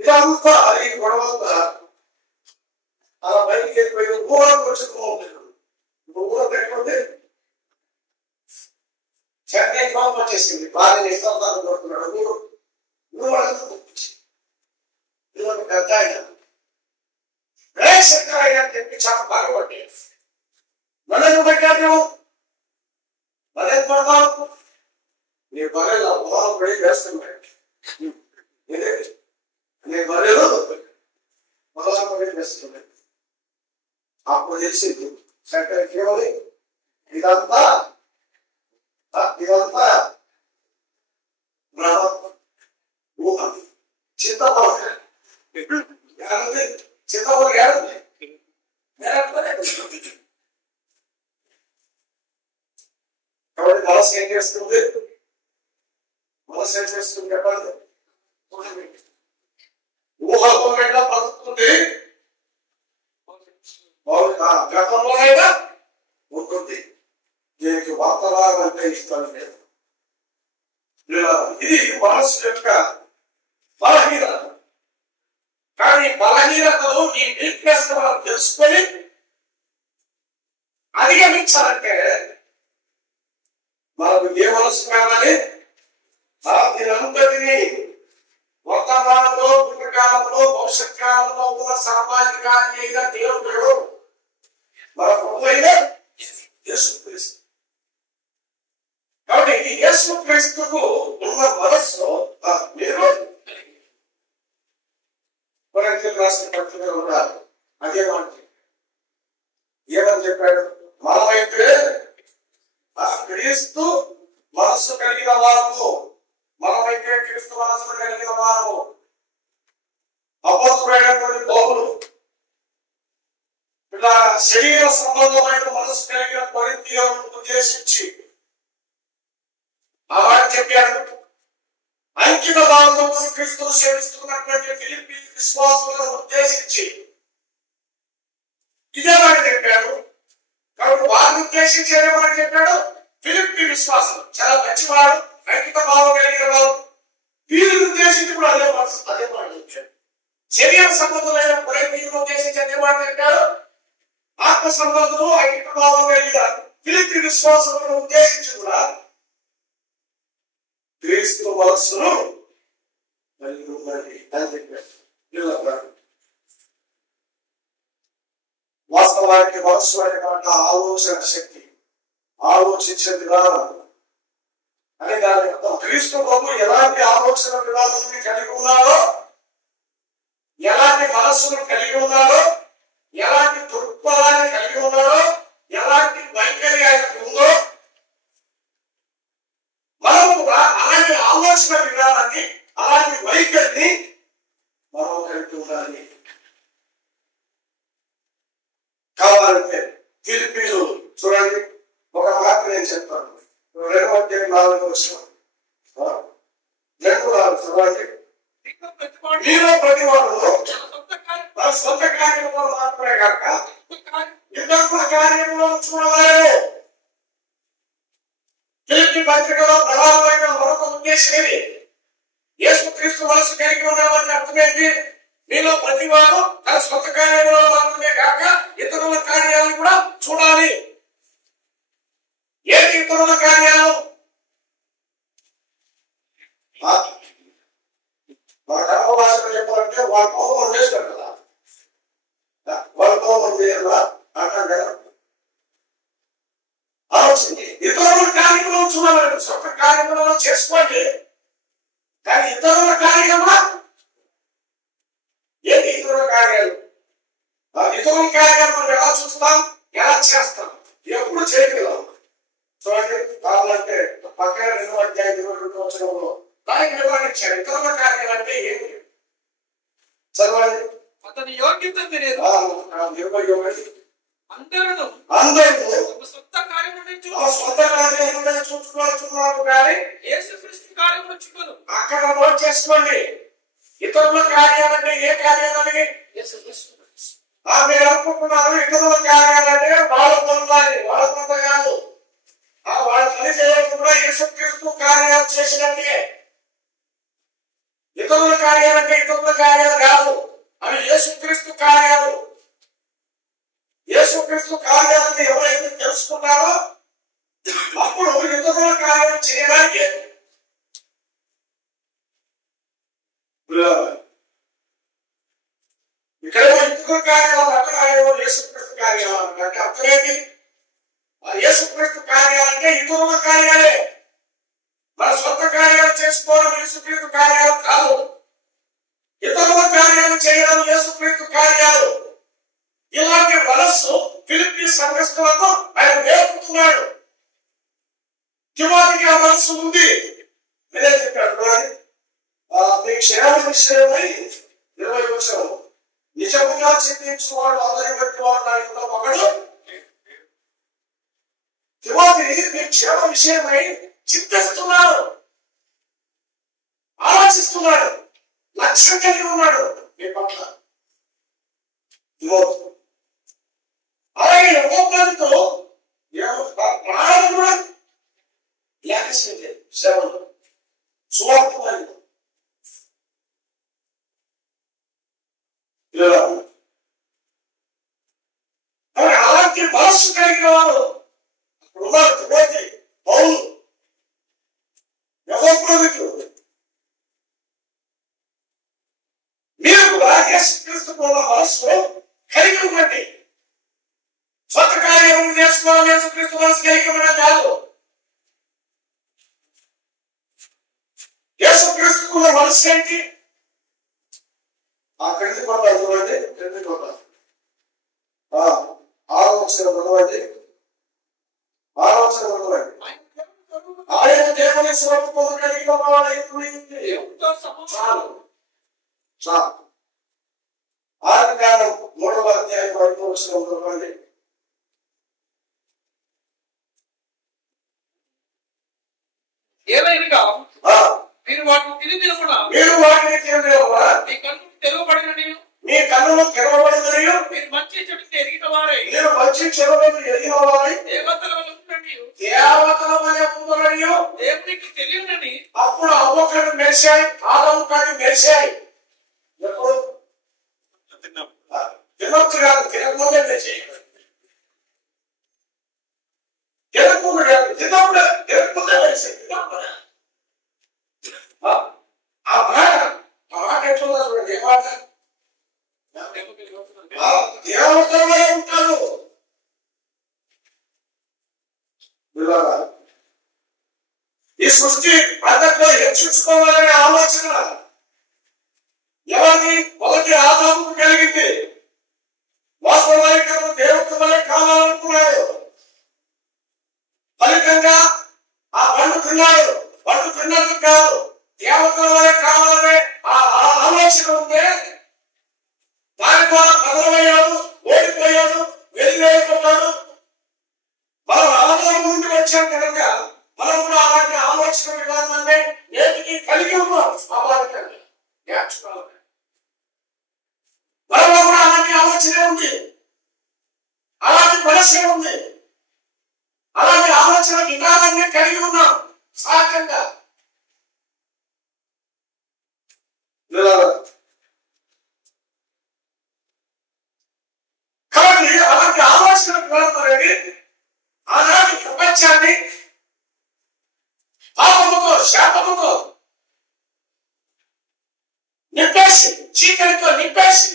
ఇదంతా ఈ గొడవంతా అలా బయటికి వెళ్ళిపోయి ఊరంతా వచ్చి ఊరం పెట్టుకుంటే చెన్నై కోపం వచ్చేసింది. భార్య ఇష్టాలు కొడుతున్నాడు, పెద్ద ఆయన శంకరయ్య అని చెప్పి చాలా బాగుపడ్డాడు. నన్ను పెట్టాను, నన్ను పడతాను, నీ బర్రెలు పొలం పడి వేస్తున్నాడు, నీ బర్రెలు పొలం పడి వేస్తున్నాడు. అప్పుడు తెలిసింది శంకరయ్యకి ఏమని, ఇదంతా ఊహ, చింతపొలక చింతపొలక ఏడుంది. కాబట్టి మనసు ఏం చేస్తుంది, మనసు ఏం చేస్తుంది చెప్పండి, ఊహలో బతుకుతుంది, గతంలోనైనా ఉంటుంది. దీనికి వార్తలాగా అంటే ఇష్టం లేదు. ఇది మనస్సు యొక్క బలహీనత. కానీ బలహీనతలు నీ వీక్నెస్ మనం తెలుసుకొని అధిగమించాలంటే మనకు ఏ మనస్సు కావాలి, దీనంతటినీ వర్తమానంలో, భూతకాలంలో, భవిష్యత్ కాలంలో ఉన్న సామాజికాన్ని అయిన దేవుడు మన ప్రభువైన యేసుక్రీస్తు. కాబట్టి ఈ యేసుక్రీస్తుకు ఉన్న మనస్సు మీరు రాష్ట్ర పత్రికలు ఉన్నారు. అదే మాట ఏమని చెప్పాడు, మనమైతే క్రీస్తు మనస్సు కలిగిన వారు మనమైతే క్రీస్తు మనస్సును కలిగిన వారు. అపోస్తలుడైనటువంటి పౌలు ఇలా శరీర సంబంధమైన మనస్సు కలిగిన కొరింథీయులను ఉద్దేశించి ఆ మాట చెప్పాడు. అంకిత భావంతో క్రీస్తును సేవిస్తున్నటువంటి ఫిలిప్పీ విశ్వాసులను ఉద్దేశించి ఇదే మాట చెప్పాడు. కాబట్టి వారిని ఉద్దేశించి అదే మాట చెప్పాడు. ఫిలిప్పీ విశ్వాసం చాలా మంచివాడు, అంకిత భావం కలిగిన వాడు. వీరిని ఉద్దేశించి కూడా అదే మాట చెప్పాడు. శరీర సంబంధమైన కొరింథీయులను ఉద్దేశించి అదే మాట చెప్పాడు. ఆత్మ సంబంధము అంకిత భావం కలిగిన ఫిలిప్పీ విశ్వాసులను ఉద్దేశించి కూడా క్రీస్తు మనస్సును కలిగి ఉండాలి అని చెప్పాడు. వాస్తవానికి మనస్సు అనేటువంటి ఆలోచన శక్తి, ఆలోచించే విధానం అని దాని అర్థం. క్రీస్తు ప్రభు ఎలాంటి ఆలోచన విధానాన్ని కలిగి ఉన్నారో, ఎలాంటి మనస్సును కలిగి ఉన్నారో, ఎలాంటి దృక్పథాన్ని కలిగి ఉన్నారో, ఎలాంటి వైఖరి ఆయనకు ఉందో మనం కూడా అలాంటి ఆలోచన విధానాన్ని, అలాంటి వైఖరిని మనం కలిగి ఉండాలి. కావాలంటే ఫిలిప్పీలు చూడండి, ఒక మాట నేను చెప్తాను. 2:4 చూడండి. మీలో ప్రతి వాడు తన సొంత కార్యంలో మాత్రమే కాక ఇతరుల కార్యంలో చూడలేదు. ఫిలిప్పీ పత్రికలో ప్రధానమైన మరొక ఉద్దేశం ఇది. యేసుక్రీస్తు మనసు కలిగి ఉన్నామని అర్థమేంటి? మీలో ప్రతి వాడు తన సొంత కార్యంలో మాత్రమే కాక ఇతరుల కార్యాలను కూడా చూడాలి. ఏంటి ఇతరుల కార్యాలు? మన కర్మ భాషలో చెప్పాలంటే వాళ్ళ కోపం చేస్తారు కదా, వాళ్ళ కోపం చేయాలా అంటాం కదా. ఆలోచించి ఇతరుల కార్యంలో చూడాలి. సొంత కార్యములను చేసుకోండి, కానీ ఇతరుల కార్యమా ఏంటి? ఇతరుల కార్యాలు, ఇతరుల కార్యాలు మనం ఎలా చూస్తాం, ఎలా చేస్తాం, ఎప్పుడు చేయగలం? చూడండి, కావాలంటే పక్కన 2:22 దానికి నిర్వహించారు. ఇతరుల కార్యాలు అంటే ఏంటి చదవండి. అతని యోగ్యత తెలియదు. అందరూ సొంత కార్యములను చూసుకుంటున్నారు కానీ యేసుక్రీస్తు కార్యములను చూడరు. అక్కడ నోట్ చేసుకోండి. ఇతరుల కార్యాలంటే ఏ కార్యాలని మీరు అనుకుంటున్నారు? ఇతరుల కార్యాలంటే వాళ్ళ పొందాలి, వాళ్ళ పొంద కాదు. వాళ్ళ పని చేయకుండా యేసుక్రీస్తు కార్యాలు చేసినట్టే. ఇతరుల కార్యాలంటే ఇతరుల కార్యాలు కాదు, అవి యేసుక్రీస్తు కార్యాలు. యేసుక్రీస్తు కార్యాలను ఎవరైతే తెలుసుకున్నారో అప్పుడు ఇతరుల కార్యాలు చేయడానికి ఇక్కడేమో ఇతరుల కార్యాలు, అక్కడ యేసుక్రీస్తు కార్యాలు అంటే అర్థమేంటి? యేసుక్రీస్తు కార్యాలంటే ఇతరుల కార్యాలే. మన సొంత కార్యాలు చేసుకోవడం యేసుక్రీస్తు కార్యాలు కాదు. ఇతరుల కార్యాలు చేయడం యేసుక్రీస్తు కార్యాలు. ఇలాంటి మనస్సు ఫిలిప్పీ సంఘస్థులకు ఆయన నేర్పుతున్నాడు. తిమోతికి ఆ మనస్సు ఉంది. మీరే చెప్పాడు, మీ క్షేమ విషయమై 20 నిజముగా చింతించువాడు అందరి బట్టి వాడు నా ఇంత మగడు. తిమోతి మీ క్షేమ విషయమై చింతిస్తున్నాడు, ఆలోచిస్తున్నాడు, లక్ష్యం కలిగి ఉన్నాడు మీ పట్ల. అలాగే ఒక్కొక్కరితో ప్రాణం కూడా లేకసిందే శ్రమలు సువార్త. అలాంటి మనస్సు కలిగిన వారు ఉన్నారు. తిమోతి, పౌలు, యెహోవాకు మీరు కూడా యేసుక్రీస్తు మనస్సు కలిగి ఉండండి. సొంత కార్యం చేసుకోవాలి, యేసుక్రీస్తు మనస్సు కలిగి ఉండడం కాదు. యేసుక్రీస్తు మనస్సు ఏంటి? ఆ క్రింది కొండ చదవండి, క్రింది కొండ 6వ వచనం చదవండి, 6వ వచనం చదవండి. ఆయన దేవుని స్వరూపము కలిగిన వాడై దేవునితో చాలు చాలు. ఆదికాండం 3వ అధ్యాయం 5వ వచనం చదవండి. ఏలైనగా మీరు వాటిని తిరిగినప్పుడు మీ కన్నులు తెరవబడినని మీ కన్నులు తెరవబడినని మీరు మంచి చెడుని ఎరిగిన వారై మీరు మంచి చెడులను ఎరిగిన వారై దేవతల వలె ఉండండి దేవతల వలె ఉండునని దేవునికి తెలియనని అప్పుడు అవ్వ కళ్ళు మెరిశాయి, ఆదము కళ్ళు మెరిశాయి. ఎప్పుడు తినొచ్చు కాదు, తినకముందే మెరిశాయి. తినకముందు కాదు, తిన్నప్పుడే తినకముందే మెరిశాయి. ఆ మాట ఎట్లా చూడండి, ఏ మాట దేవతల వలె ఉంటారు. ఈ సృష్టి అంతట్లో హెచ్చించుకోవాలనే ఆలోచన ఎవరిని మొదటి ఆదాముకు కలిగింది. వాస్తవానికి దేవత వలె కావాలనుకున్నాడు. ఫలితంగా ఆ పండు తిన్నాడు. పండు తిన్నట్టు కాదు, దేవతల వలె కావాలనే ఆ ఆలోచన ఉంటే దాని ద్వారా బదలమయ్యాడు, ఓడిపోయాడు, వెలివేయబడ్డాడు. మనం ఆదాము నుండి వచ్చాం కనుక మనం కూడా అలాంటి ఆలోచన విధానాన్ని నేటికి కలిగి ఉన్నాం. స్వాభావికంగా నేర్చుకోవాలి. మనలో కూడా అలాంటి ఆలోచనే ఉంది, అలాంటి మనసే ఉంది, అలాంటి ఆలోచన విధానాన్ని కలిగి ఉన్నాం సహజంగా. కాబట్టి అలాంటి ఆలోచన విధానం అనేది ఆనాటి ప్రపంచాన్ని పాపముతో శాపముతో నింపేసి, చీకటితో నింపేసి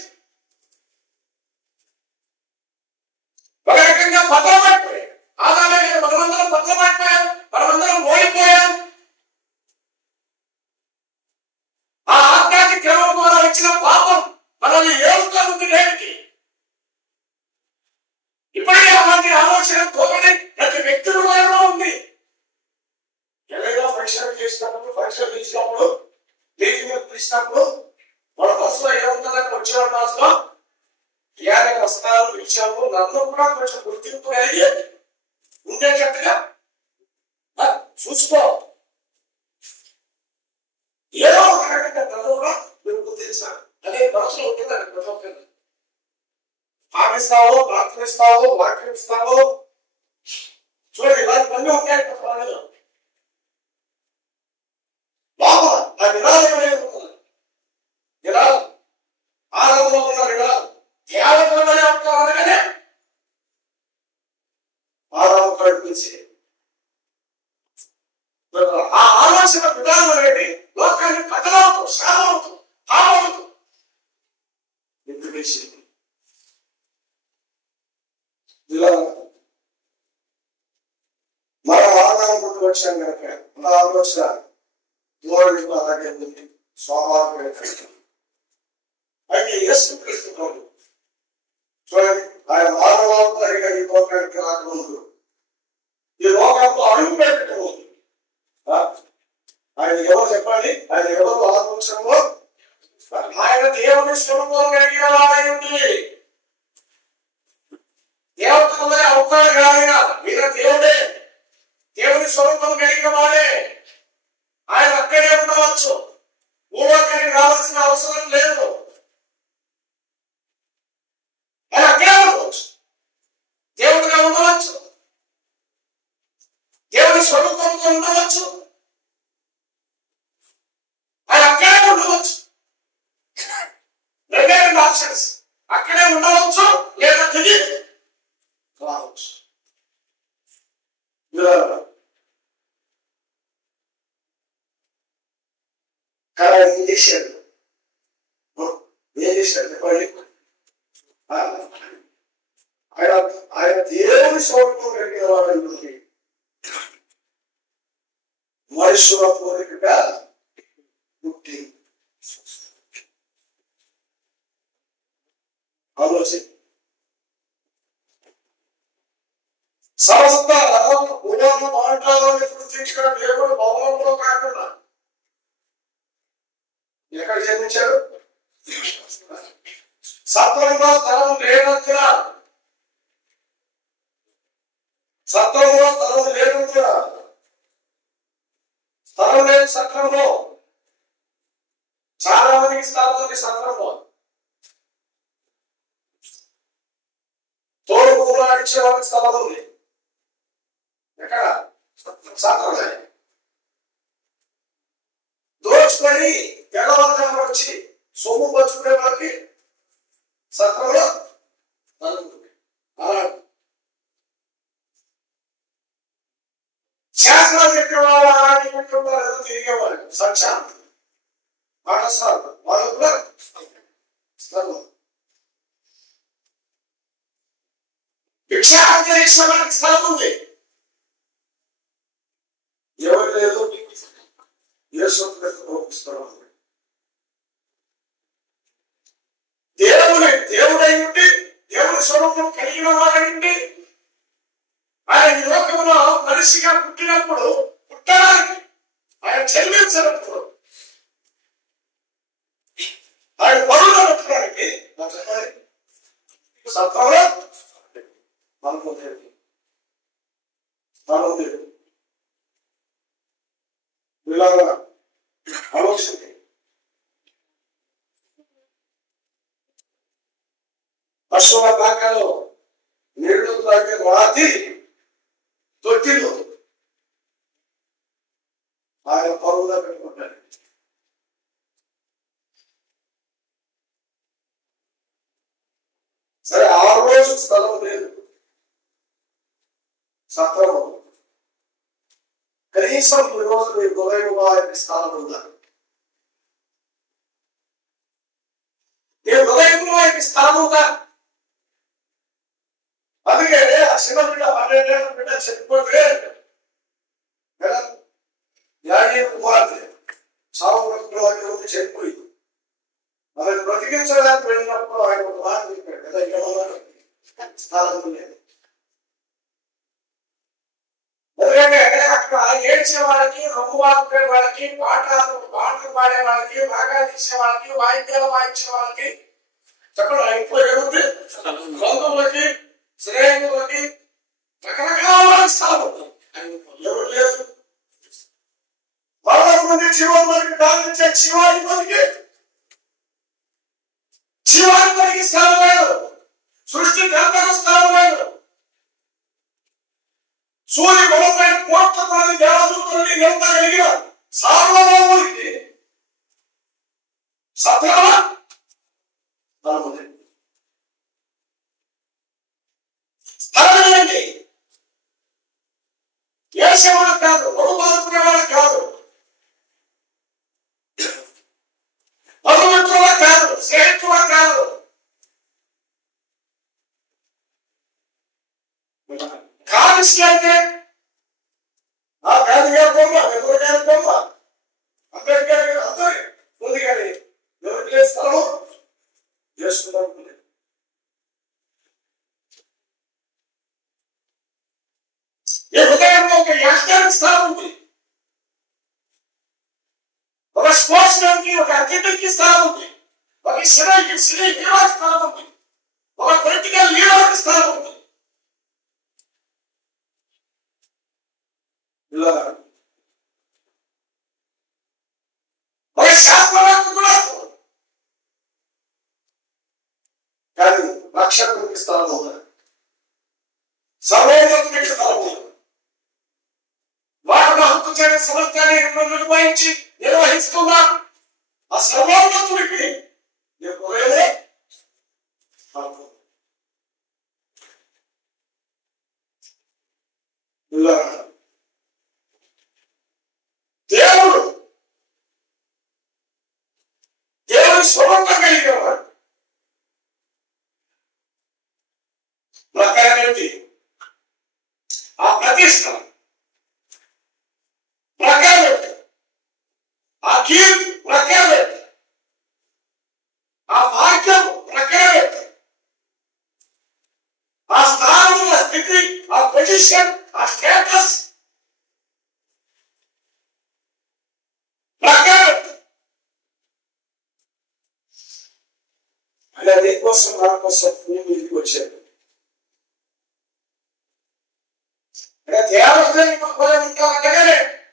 ఒక రకంగా భద్రమైపోయాం. ఆదామే మనమందరం భద్రమైపోయాం, మనమందరం ఓడిపోయాం. ఆ ఆజ్ఞాతి క్రమం ద్వారా వచ్చిన పాపం మనల్ని ఏడుతో ఉంది. నేటికి ఇప్పటికే అలాంటి ఆలోచన ధోరణి ప్రతి వ్యక్తులలో ఉంది. ఏదైనా ఫంక్షన్ చేసినప్పుడు, ఫంక్షన్ పిలిచినప్పుడు, మీటింగ్ పిలిచినప్పుడు మన బస్సులో ఏముంటుందని వచ్చే బస్సులో ఇయానే వస్తారు, పిలిచాము, నన్ను కూడా కొంచెం గుర్తింపు కలిగి ఉండేటట్టుగా చూసుకో. ఏదో ఒక రకంగా నన్ను కూడా మీరు గుర్తించాలి అనే మనసులో ఉంటుందండి ప్రతి ఒక్కరు. పాటిస్తావో, ప్రార్థనిస్తావో, వాక్యం ఇస్తావో, చూడండి ఇలాంటివన్నీ ఉంటాయి మనలో. లోపల ఆ నిరాళం అనేది ఉంటుంది. నిరాళం ఆరంభంలో ఉన్న నిరాళం దేవతలనే ఉంటారు. అనగానే ఆరాధన కల్పించి ఆ ఆలోచన విధానం అనేది లోకాన్ని పతనవుతూ, శాపవుతూ, పాపవుతూ ఎందుకు వేసింది. మనం ఆదాయం ముందు వచ్చాం కనుక మన ఆలోచన దూరం అలాగే ఉంది, స్వాభావికమైన. అయితే యేసు క్రీస్తు ప్రభు చూడండి, ఆయన మానవావతారిగా ఈ లోకానికి రాకముందు, ఈ లోకంలో అడుగు పెట్టకముందు ఆయన ఎవరు చెప్పండి, ఆయన ఎవరు ఆలోచనలో ఆయన దేవుని స్వరూపం కలిగిన వాడై ఉంది. దేవతలే అవుతాడు కాదు, ఈయన దేవుడే, దేవుని స్వరూపం కలిగిన వాడే. ఆయన అక్కడే ఉండవచ్చు, భూలోకానికి రావాల్సిన అవసరం లేదు. ఆయన అక్కడే ఉండవచ్చు, దేవుడిగా ఉండవచ్చు, దేవుని స్వరూపంతో ఉండవచ్చు, ఆయన అక్కడే ఉండవచ్చు. రెండే రెండు ఆప్షన్స్, అక్కడే ఉండవచ్చు లేదా తిరిగి రావచ్చు. కానీ ఏం చేశాడు, ఏం చేశాడు చెప్పండి. ఆయన దేవుని స్వరూపం కలిగిన వాడి మనుషుల కోరికగా పుట్టి ఆలోచన సమస్త మాట్లాడాలని గుర్తించిన ఇచ్చాడు? సత్రంలో స్థలం లేనందున స్థలం లేని సత్రంలో చాలా మందికి స్థలం ఉంది. సత్రంలో తోడు పువ్వులు నడిచే వాళ్ళకి స్థలం ఉంది. ఎక్కడ? సత్రంలో. దోచుకొని తెల్లవారుజామున వచ్చి సొమ్ము పంచుకునే వాళ్ళకి సత్రంలో స్థలం ఉంది. శాస్త్రాలు చెప్పేవాళ్ళు ఆడుకుంటున్నారు, తిరిగేవాళ్ళు సంక్షాంతం పాఠశాల వాళ్ళు కూడా స్థలం. భిక్షాంతరిక్ష వాళ్ళకి స్థలం ఉంది. ఎవరు లేదు దేవుడై ఉండి దేవుడి స్వరూపం కలిగిన వాడండి. ఆయన ఈ లోకంలో మనిషిగా పుట్టినప్పుడు పుట్టడానికి ఆయన జన్మించినప్పుడు ఆయన పనులు పెట్టడానికి సత్రంలో ఇలాగా ఆలోచన. పశువుల పాకలో నీళ్లు తాగే రాతి తొట్టిలో ఆయన పరువుగా పెట్టుకుంటాడు. సరే, 6 రోజు స్థలం లేదు సత్రం. కనీసం ఈ రోజు మీ హృదయంలో స్థానం ఉందా? మీ హృదయంలో స్థానం ఉందా? అందుకే ఆ చిన్న బిడ్డ 12 ఏళ్ళ బిడ్డ చనిపోతే కుమార్తె సాగు చనిపోయింది. ఆమెను బ్రతికించడానికి వెళ్ళినప్పుడు ఆయన ఒక మాట చెప్పాడు కదా, ఇక్కడ స్థానం లేదు. ఎందుకంటే అక్కడ ఏడ్చే వాళ్ళకి, రొమ్ము వాడుకునే వాళ్ళకి, పాటలు పాడే వాళ్ళకి, బాగా తీసే వాళ్ళకి, వాయిద్యాలు వాయించే వాళ్ళకి చెప్పండి ఆయన ఇంట్లో ఏముంది? బంధువులకి, స్నేహితులకి, రకరకాల స్థలం ఎవరు లేదు. వాళ్ళ మంది జీవోనికి దానిచ్చే జీవాధిపతికి స్థలం లేదు. సృష్టి కర్తకు స్థలం లేదు. సూర్య బలమైన కోట్ల మంది దేవదూతల్ని నిలపగలిగిన సార్వభౌముడికి సత్రమా స్థలమేంటి? వేసేవాళ్ళకి కాదు, రుణమాదుకునేవాళ్ళకి కాదు, బంధుమిత్రులకు కాదు, స్నేహితులకు కాదు, కాలిసి అయితే ఆ గాంధీ గారి బొమ్మ, నెహ్రూ గారి బొమ్మ, అంబేద్కర్ గారి అందరి ఉంది. కానీ ఎవరికి లేదు స్థలము? చేసుకుంటాం. ఈ హృదయంలో ఒక యాక్టానికి స్థలం ఉంది, ఒక స్పోర్ట్స్ మ్యాన్ కి, ఒక అథ్లెటిక్ కి స్థలం ఉంది, ఒక సినీ హీరోకి స్థలం ఉంది, ఒక పొలిటికల్ లీడర్కి స్థలం ఉంది. ఒక శాస్త్రవేత్త కూడా. కానీ రక్షకుడికి స్థలం ఉంది, సర్వోన్నతుడికి స్థలం ఉంది. వాటిని హక్కు చేయని సమస్యని నిర్వహిస్తున్నా ఆ సర్వోన్నతుడికి దేవుడు స్వభావం కలిగేవాడు. ప్రకారేంటి? ఆ ప్రతిష్ట ప్రకారం, ఆ కీర్తి ప్రకారం, ఆ భాగ్యం ప్రకారం, ఆ స్థానం, ఆ స్థితి, ఆ పొజిషన్, ఆ స్టేటస్ ప్రకారం ఇలా నీ కోసం నా కోసం నేను ఇంటికి వచ్చాను.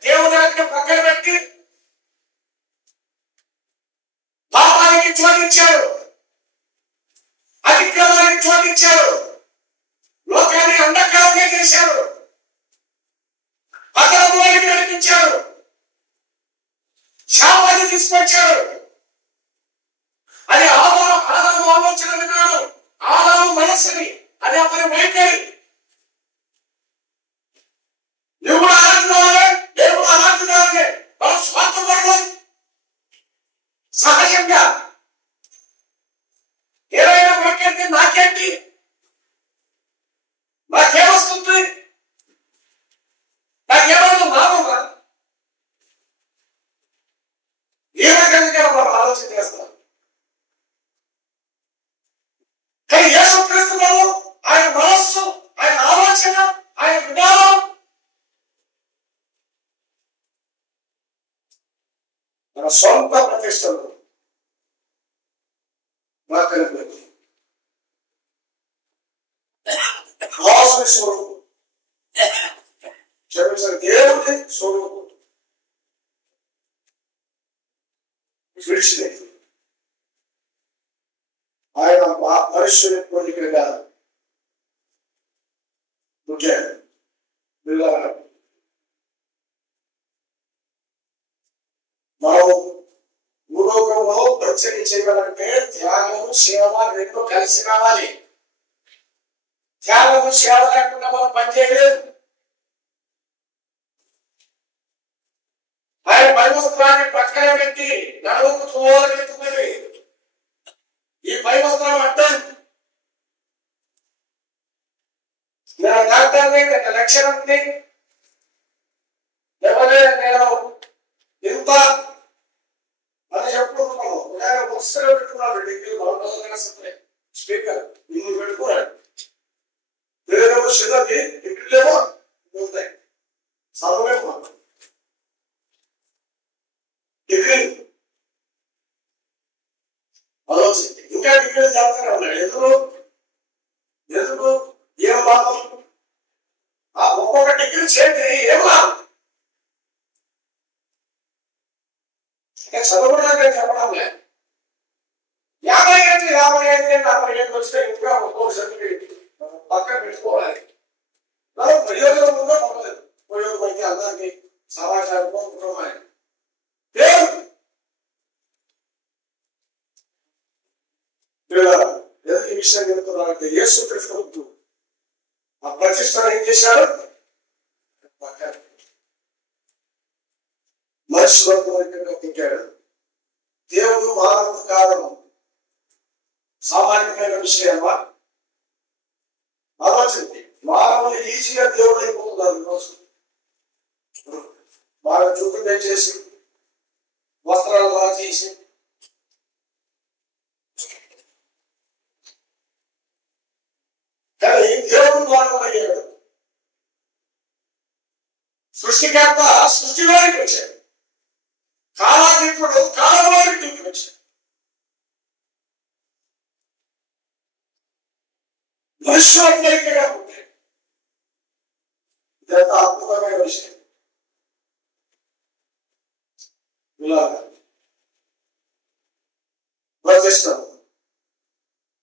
దేవుని పక్కన పెట్టి పాపానికి చోటించాడు, అతిక్రమానికి చోటించాడు, లోకాన్ని అంధకారంగా చేశాడు, పతనంలోకి నడిపించాడు, శాపాన్ని తీసుకొచ్చాడు. అది ఆదాము ఆలోచన విన్నాడు, ఆదాము మనస్సుని, అది అతని వైఖరి. నువ్వు కూడా అలాంటివాడే, నేను కూడా అలాంటివాడే. మనం స్వార్థపడడం సహజంగా. ఏదైనా మాట్లాడితే నాకేంటి, నాకేమొస్తుంది, నాకేమైనా లాభమా, ఏ రకంగా మనం ఆలోచన చేస్తాం. కానీ యేసుక్రీస్తు వారు ఆయన మనస్సు, ఆయన ఆలోచన, ఆయన విధానం మన సొంత ప్రతిష్టలు మాట్లాడలేదు. రాసుని స్వరూపం, క్షమించిన దేవుని స్వరూపం విడిచిలేదు. ఆయన మనుష్యుని పోలికగా పుట్టాడు. మనం భూలోకంలో పరిచయం చేయాలంటే త్యాగము సేవ రెండు కలిసి రావాలి. త్యాగము సేవ లేకుండా మనం పనిచేయలేదు. ఆయన పైవస్త్రాన్ని పక్కన పెట్టి నడుముకు తోలెత్తుకుని ఈ పైవస్త్రం అడ్డం నేను డాక్టర్ని, నేను లెక్చరర్ని, లేకపోతే నేను ఇంత అని చెప్పుకుంటున్నాను. ఆయన పుస్తకం పెట్టుకున్నాడు, డిగ్రీ బాగుంటుందని సరే స్పీకర్ ఇన్ని పెట్టుకున్నాడు. వేరేమో చిన్నది, డిగ్రీలేమో ఉంటాయి, చదవలేమో డిగ్రీ ఆలోచించి ఇంకా డిగ్రీ చదువుతూనే ఉన్నాడు. ఎందుకు ఏం లాభం? ఆ ఒక్కొక్క డిగ్రీ చేతి ఏం లాభం? చదవడానికి చెప్పడం లేదు. 50 ఏళ్ళు 40 ఏళ్ళు వస్తే ఇంకా ఒక్కొక్క సర్టిఫికేట్ పక్కన పెట్టుకోవాలి. ప్రయోజనం ఉందో పర్వాలేదు, ఉపయోగం అయితే అందరికి సమాచారం కుటుంబాన్ని ఎందుకు ఈ విషయం చెప్తున్నారంటే యేసుక్రీస్తు ఆ ప్రతిష్టను ఏం చేశాడు? మనుషులంగా పుట్టాడు. దేవుడు మానవ కారణం సామాన్యమైన విషయమా? ఆలోచించి మానవులు ఈజీగా దేవుడు అయిపోతున్నారు. ఈరోజు బాగా చూపులు తెచ్చేసి వస్త్రాలు బాగా చేసి కానీ దేవుడు మానవుడయ్యాడు. సృష్టికర్త సృష్టిలోనికి వచ్చాడు, కాలాతీతుడు కాలంలోకి వచ్చాడు. మనుష్యులందరికీగా ఉంటాడు. ఇదంత అద్భుతమైన విషయం. ఇలాగా ప్రతిష్ట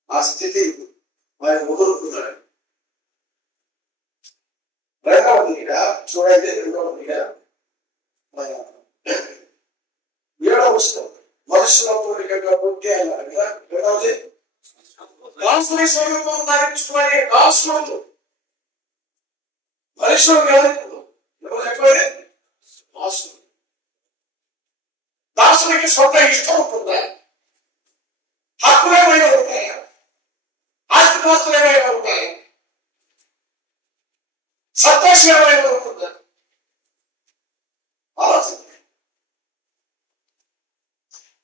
ఆ స్థితి ఆయన వదులుకున్నాడు. రెండవదిగా చూడండి, రెండవదిగా 7వ వచనం మనుషుల పోలికగా పుట్టి అన్నారు కదా. రెండవది దాసుని స్వరూపం ధరించుకునే దాసుడు. మనుషులు కాదు, ఎవరు ఎక్కువే దాసుడు. దాసునికి స్వంత ఇష్టం ఉంటుందా? హక్కులు ఏమైనా ఉంటాయా? ఆస్తిపాస్తులు ఏమైనా ఉంటాయా? సంతోషం ఏమైనా ఉంటుందా? ఆలోచన.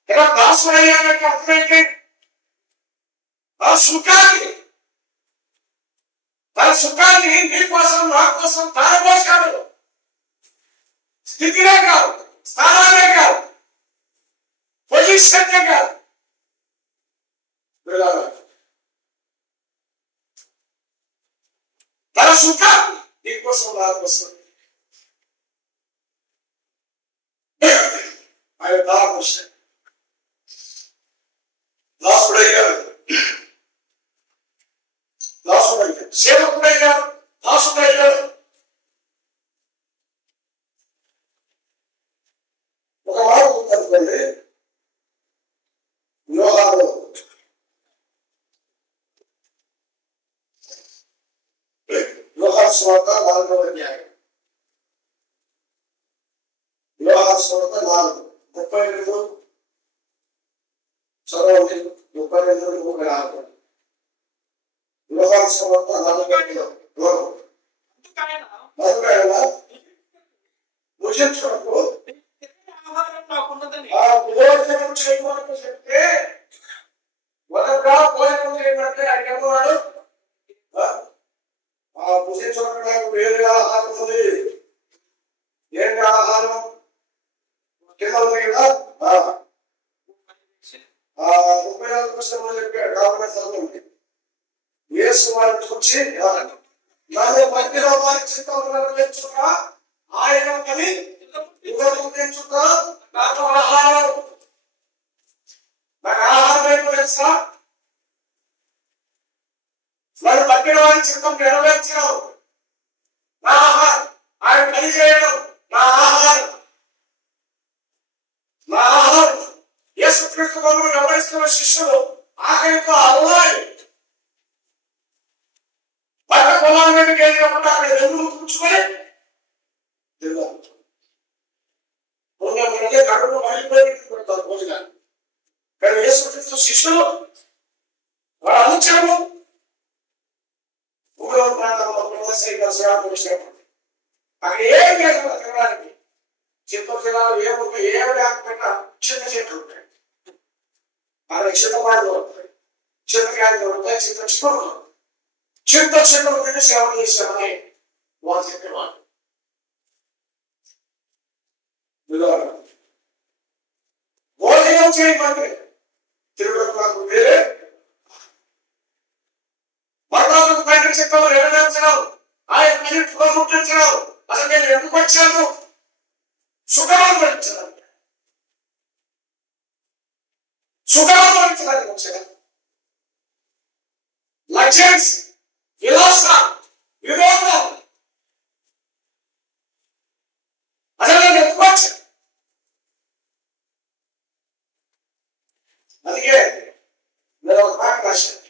ఇలా దాసుడు అయ్యానంటే అర్థమైతే ఆ సుఖాన్ని, తన సుఖాన్ని నీ కోసం నా కోసం తారపోశాడు. స్థితినే కాదు, స్థానాలే కాదు, పొజిషన్నే కాదు, తన సుఖం నీకోసం రాకొస్తుంది. ఆయన దాకొస్తాడు, దాసుడయ్యాడు, దాసుడయ్యాడు, సేవకుడయ్యాడు, దాసుడయ్యాడు. ఒక మాట గుర్తుపెట్టుకోండి, యోహాను సువార్త 4వ అధ్యాయం, యోహాను సువార్త 4:32 చదవండి. 32-36 యోహాను సువార్త 4:32 భుజించుటకు భోజనం చేయమని చెప్తే మొదట భోజనం చేయమంటే ఆయన ఏమన్నాడు? భుజించడానికి వేరే ఆహారం ఉంది. ఏంటి ఆహారం? కింద ఉంది కదా, 34 చెప్పాడు. కాబట్టి చదవండి. యేసు వారిని చూసి నన్ను పంపిన వారి చిత్తం నెరవేర్చుట ఆయన పని ఉపయోగించుట నాకు ఆహారం. నాకు ఆహారం ఏంటో తెలుసా? వారు పంపిన వారి చిత్తం నెరవేర్చడం నా ఆహారం, ఆయన పని చేయడం నా ఆహారం. నా ఆహారం యేసుక్రీస్తు ప్రభువును వెంబడిస్తున్న శిష్యులు ఆఖరితో అల్లాయి పంట పొలాల మీదకి వెళ్ళినప్పుడు అక్కడ ఎదురు కూర్చుకొని తిన్నాను. కడుపు బయలుదేరి పెడతారు భోజనాన్ని. కానీ యేసుక్రీస్తు శిష్యులు వారు అనుచరులు ఊళ్ళో ప్రాంతంలో అక్కడ ఏం లేదు తినడానికి. చిత్తూరు జిల్లాలో ఏ లేకపోయినా చిన్న చెట్లు ఉంటాయి, అక్కడ చింతపాడులు ఉంటాయి, చింతకాయలు ఉంటాయి, చింత చెట్లు తిని సేవ చేశామని వాళ్ళు చెప్పేవాళ్ళు. భోజనం చేయమంటే తిరుగుడు వేరే మరణాలకు తండ్రి చిత్తాలు నెరవేర్చడం, ఆయన పని ముట్టించడం. అసలు నేను ఎందుకు వచ్చాను? సుఖానుభవించడానికి, సుఖానుభవించడానికి వచ్చాను. లగ్జరీస్, విలాస, వినోదం, అసలు నేను ఎందుకు వచ్చాను? అందుకే నేను ఒక మాట రాశాను,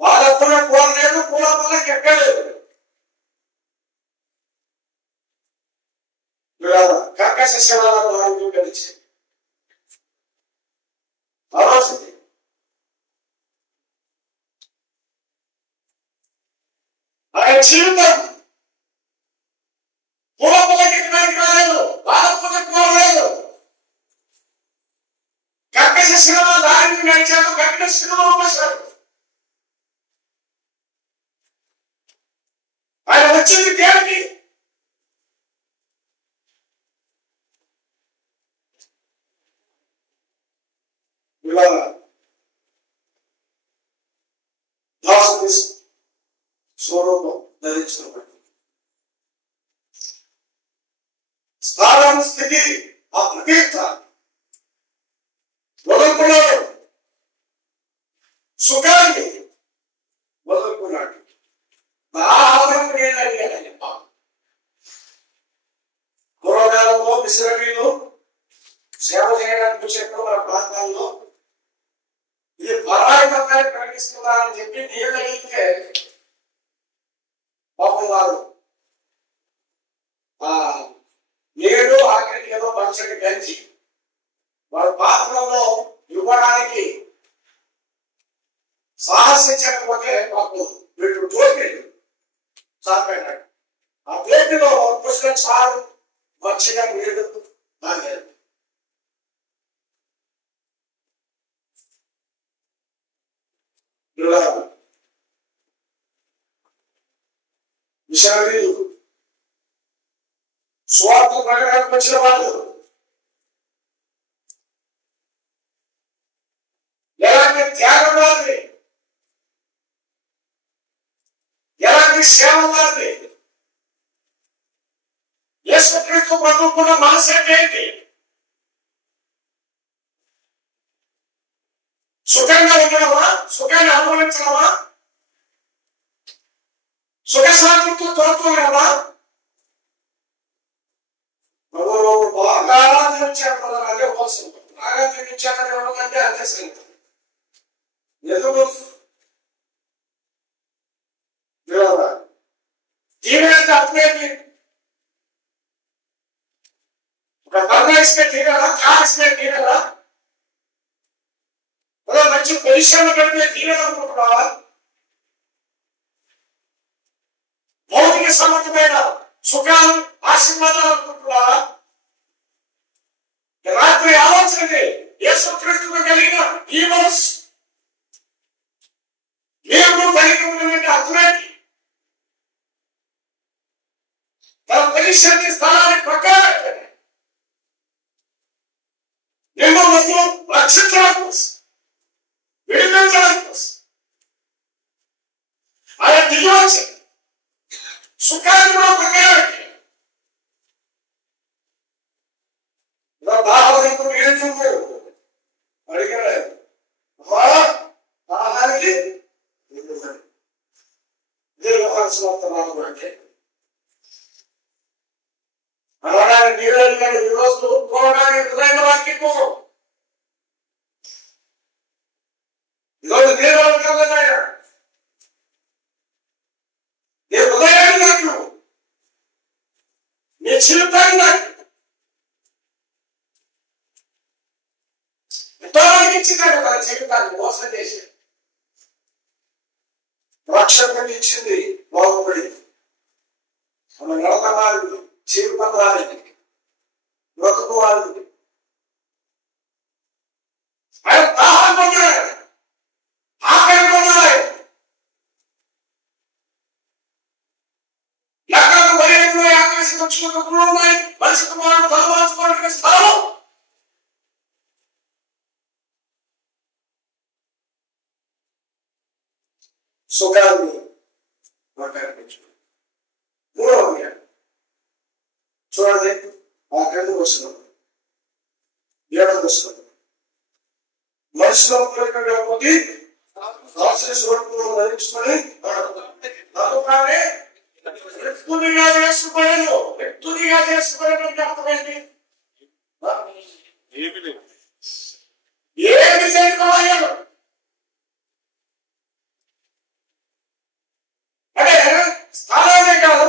వాళ్ళకున్న కోరలేదు, కూలకి ఎక్కలేదు. కర్కశ శివాలను కలిసి ఆలోచించి ఆయన జీవితం పూలకి రాలేదు, వాళ్ళకున్న కోరలేదు. కర్కశ శివ దారిని నడిచాడు, కర్కశ శివ వచ్చాడు. ఆయన వచ్చింది దేనికి? ఇలా దాసుని స్వరూపం ధరించబడి స్థానం స్థితి ఆ ప్రతీత వదులుకున్నాడు, సుఖాన్ని వదులుకున్నాడు. ఆహారం నేనడిగాను. పూర్వకాలంలో మిశ్రమీలు సేవ చేయడానికి వచ్చేప్పుడు మన ప్రాంతాల్లో ఇది పరాయి మతాన్ని ప్రకటిస్తున్నారని చెప్పి నీళ్ళు అడిగితే పాపం వారు నేడు ఆఖరికి ఏదో పంచని పెంచి వారి పాత్రలో ఇవ్వడానికి సాహసించకపోతే మాకు వీళ్ళు టోపీలు చాపెట్టాడు. ఆ ప్లేట్లో పుష్కర చారు మంచిగా నీళ్లు తాగారు. మిషనరీలు స్వార్థ ప్రకటనకు వచ్చిన వాళ్ళు ఎలాంటి సేవ ఉన్నది. యేసుక్రీస్తు ప్రభువుకున్న మనసు ఏంటి? సుఖంగా ఉండడమా, సుఖాన్ని అనుభవించడమా, సుఖశాంతితో తోడుకోగలమా? బాగా జీవించాడు కదా, అదే కోసం బాగా జీవించాడని ఎవరికంటే అదే సంగతి. ఎందుకు తీరేంత అప్పుడేంటి? ఒక బర్ణాయిస్తే తీరరా, కాసిస్తే తీరరా, మంచి పొజిషన్ కంటే తీరనుకుంటున్నావా? భౌతిక సంబంధమైన సుఖాలు, ఆశీర్వాదాలు అనుకుంటున్నావా? రాత్రి ఆలోచనకి యేసుక్రీస్తుకు కలిగిన ఈ మనసు దేవుడు కలిగి ఉన్నటువంటి అర్థమేంటి? తన పొజిషన్ స్థానాన్ని ప్రకారం మిమ్మల్ని రక్షించడం కోసం, విడిపించడం కోసం ఆయన దిగవచ్చి సుఖాన్ని కూడా ప్రకారం దాహానికి అడిగాడు. దాహానికి వ్యవహారం అంటే అనడానికి నీరు అడిగాడు. ఈ రోజు పోవడానికి హృదయ వాక్యము ఈరోజు నీరు అడగలన్నాడు. నీ హృదయాన్ని నాకు, నీ జీవితాన్ని నాకు ఎంతోమందికి ఇచ్చిందండి. తన జీవితాన్ని మోసం చేసి రక్షణ ఇచ్చింది, బాగుపడి మన నడకవాళ్ళు, జీవితం వారికి బ్రతుకు వాళ్ళు ఆయన దాహం పొందాడు, ఆకలి పొందాడు. ఎక్కడ పర్యటన ఆకాశం వచ్చినప్పుడు ఉన్నాయి మనిషి కుమారుడు తలవాల్చుకోవడానికి స్థలం. సుఖాన్ని మూడవది చూడండి, ఆ క్రింద వస్తున్నాం 7వ వచనం. మనుషుల పోటీ ధరించుకొని వ్యక్తునిగా చేసుకోలేదు. వ్యక్తునిగా చేసుకోలేదంటే అర్థమైంది ఏమి చేయకపోయాడు అంటే స్థానాన్నే కాదు,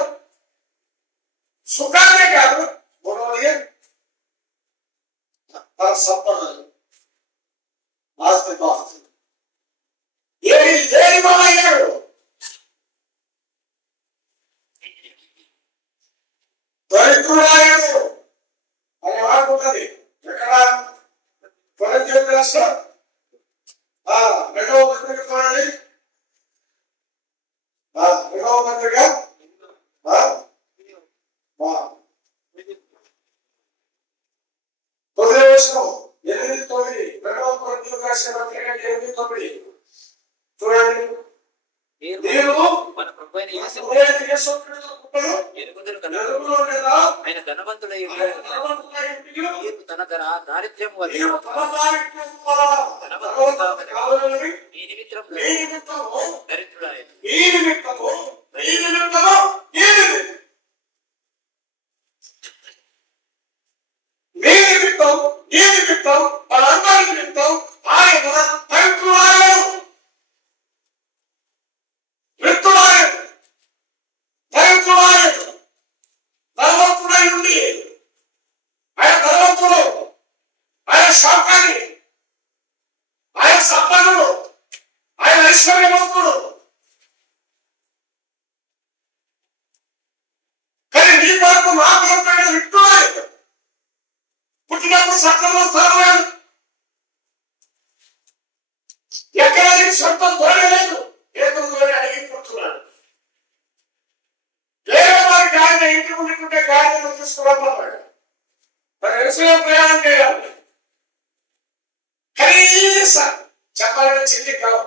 సుఖాన్నే కాదు, మూడవది తన సంపదలు, ఆస్తి పాస్తి ఏమి లేనివాడయ్యాడు. దరిద్రుడాయడు అని వాడుకుంటుంది. ఎక్కడ కొరంథీయులకు రాసిన 2వ పత్రిక చూడండి. 2వ పత్రిక 9వ వచనం 8-9. 2వ కొరింథీయులకు రాసిన పత్రిక 8-9 చూడండి. దేవుడు మన ప్రభువైన యేసు క్రీస్తును ఎరుగుదురు కనుక ఆయన ధనవంతుడై ఉండును. తన దారిద్ర్యం వల్ల ఈ నిమిత్తము దరిద్రుడాయెను. ధనవంతుడై ఉండి ఆయన ధనవంతుడు, ఆయన శాఖాన్ని, ఆయన సంపన్నుడు, ఆయన ఐశ్వర్యవంతుడు. కానీ నీ కొరకు మా కొరకు విట్టున్నాడు. పుట్టినప్పుడు సత్యంలో స్థానం ఎక్కడ సొంతం దొరకలేదు. ఏదో అడిగి పుట్టున్నాడు. వేరే వారి గాడిద ఇంటి ఉండుకుంటే గాడిదను తీసుకురమ్మన్నాడు. మరి వ్యవసాయం ప్రయాణం చేయాలి. కనీసం చెప్పాలంటే చిల్లి కాలం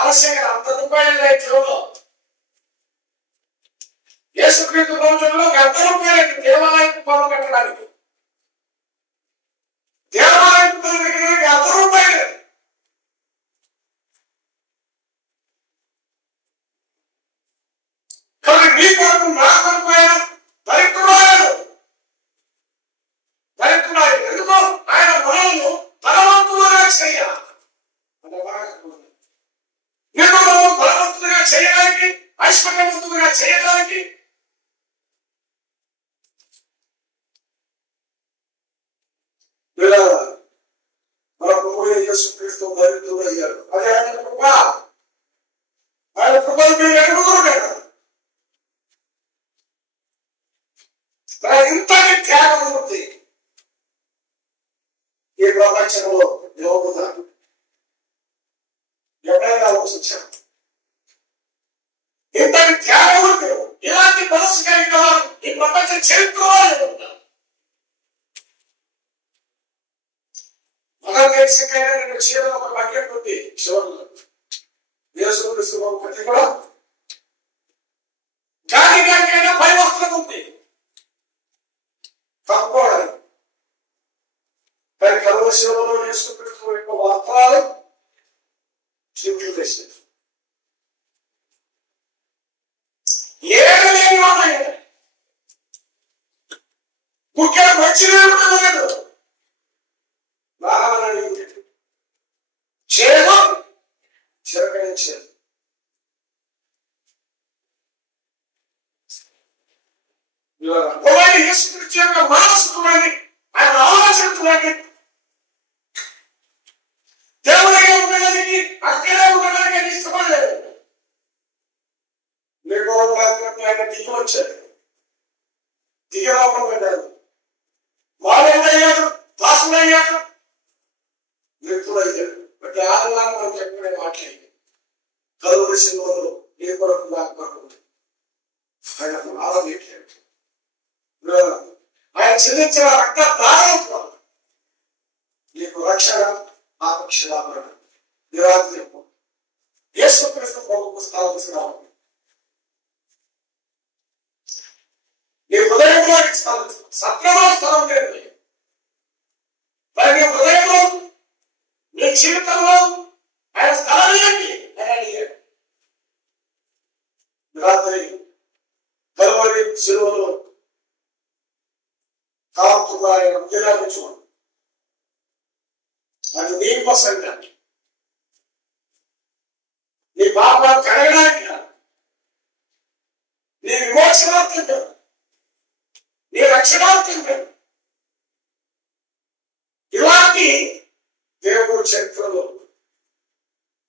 ఆలస్యంగా అంత రూపాయలు రైతులలో యేసుక్రీస్తు రోజుల్లో ₹1 దేవాలయానికి పనులు కట్టడానికి, దేవాలయానికి పనులు కట్టడానికి ₹1. కానీ మీ కొరకు నా కొరకు ఆయన దరిద్రుడాయను. ఎందుకు? ఆయన మనల్ని బలవంతులుగా చేయాలి. నిన్ను బలవంతులుగా చేయడానికి, ఐశ్వర్యవంతులుగా చేయడానికి మన ప్రభు యేసుక్రీస్తు దరిద్రుడు అయ్యాడు. అదే ఆయన కృప. ఆయన కృపను మీరు ఎరుగురు కదా. ఇంతటి త్యాగం ఉంది ఈ ప్రపంచంలో. యోగుగా ఎప్పుడైనా ఆలోచించాను, ఇంతటి త్యాగం ఉంది. ఇలాంటి మనసు కలిగిన ఈ ప్రపంచ చరిత్రలో మనం దేశకైనా రెండు చీరలు ఒక బకెట్ ఉంది. చివరిలో యేసుక్రీస్తు ఒకటి కూడా గాలి గారికైనా పై వస్త్రం ఉంది తప్పుకోవడానికి. కానీ కలవశిలో యేసుక్రీస్తు యొక్క వస్త్రాలు చింపులు వేసారు. ఏమి లేని వాళ్ళు ముఖ్యంగా మంచినీళ్ళు లేదు. చేను చిరకరించారు. యేసుక్రీస్తు యొక్క మనసు చూడండి, ఆయన ఆలోచన చూడండి. దేవుడిగా ఉండడానికి, అక్కడే ఉండడానికి ఆయన ఇష్టపడలేదు. ఆయన దిగి వచ్చాడు, దిగి రావడం. వాళ్ళు ఎవరయ్యాడు? దాసుడయ్యాడు, వ్యక్తులయ్యాడు. బట్ ఆడలాగా మనం చెప్పిన మాట్లాడి కలువరిశిలో నీ కొరకు నా కొరకు ఆయన ఆలోచించాడు. ఆయన చెల్లించిన రక్త ప్రారంభం నీకు రక్షణ, ఆపక్షణ నిరాత్రి యేసుక్రీస్తు ప్రభువుకు స్థాపించడం. నీ హృదయంలో సత్యంలో స్థలం లేదు. మరి నీ హృదయంలో, నీ జీవితంలో ఆయన స్థలం ఏంటి అని అడిగాడు. రాత్రి కలువరి శిలువలో కాపుతున్న ఆయన ఉద్యోగాన్ని చూడండి. అది నీ కోసం కాదు, నీ పాపాలు కడగడానికి కాదు, నీ విమోచనార్థం కాదు, నీ రక్షణార్థం కాదు. ఇలాంటి దేవుడు చరిత్రలో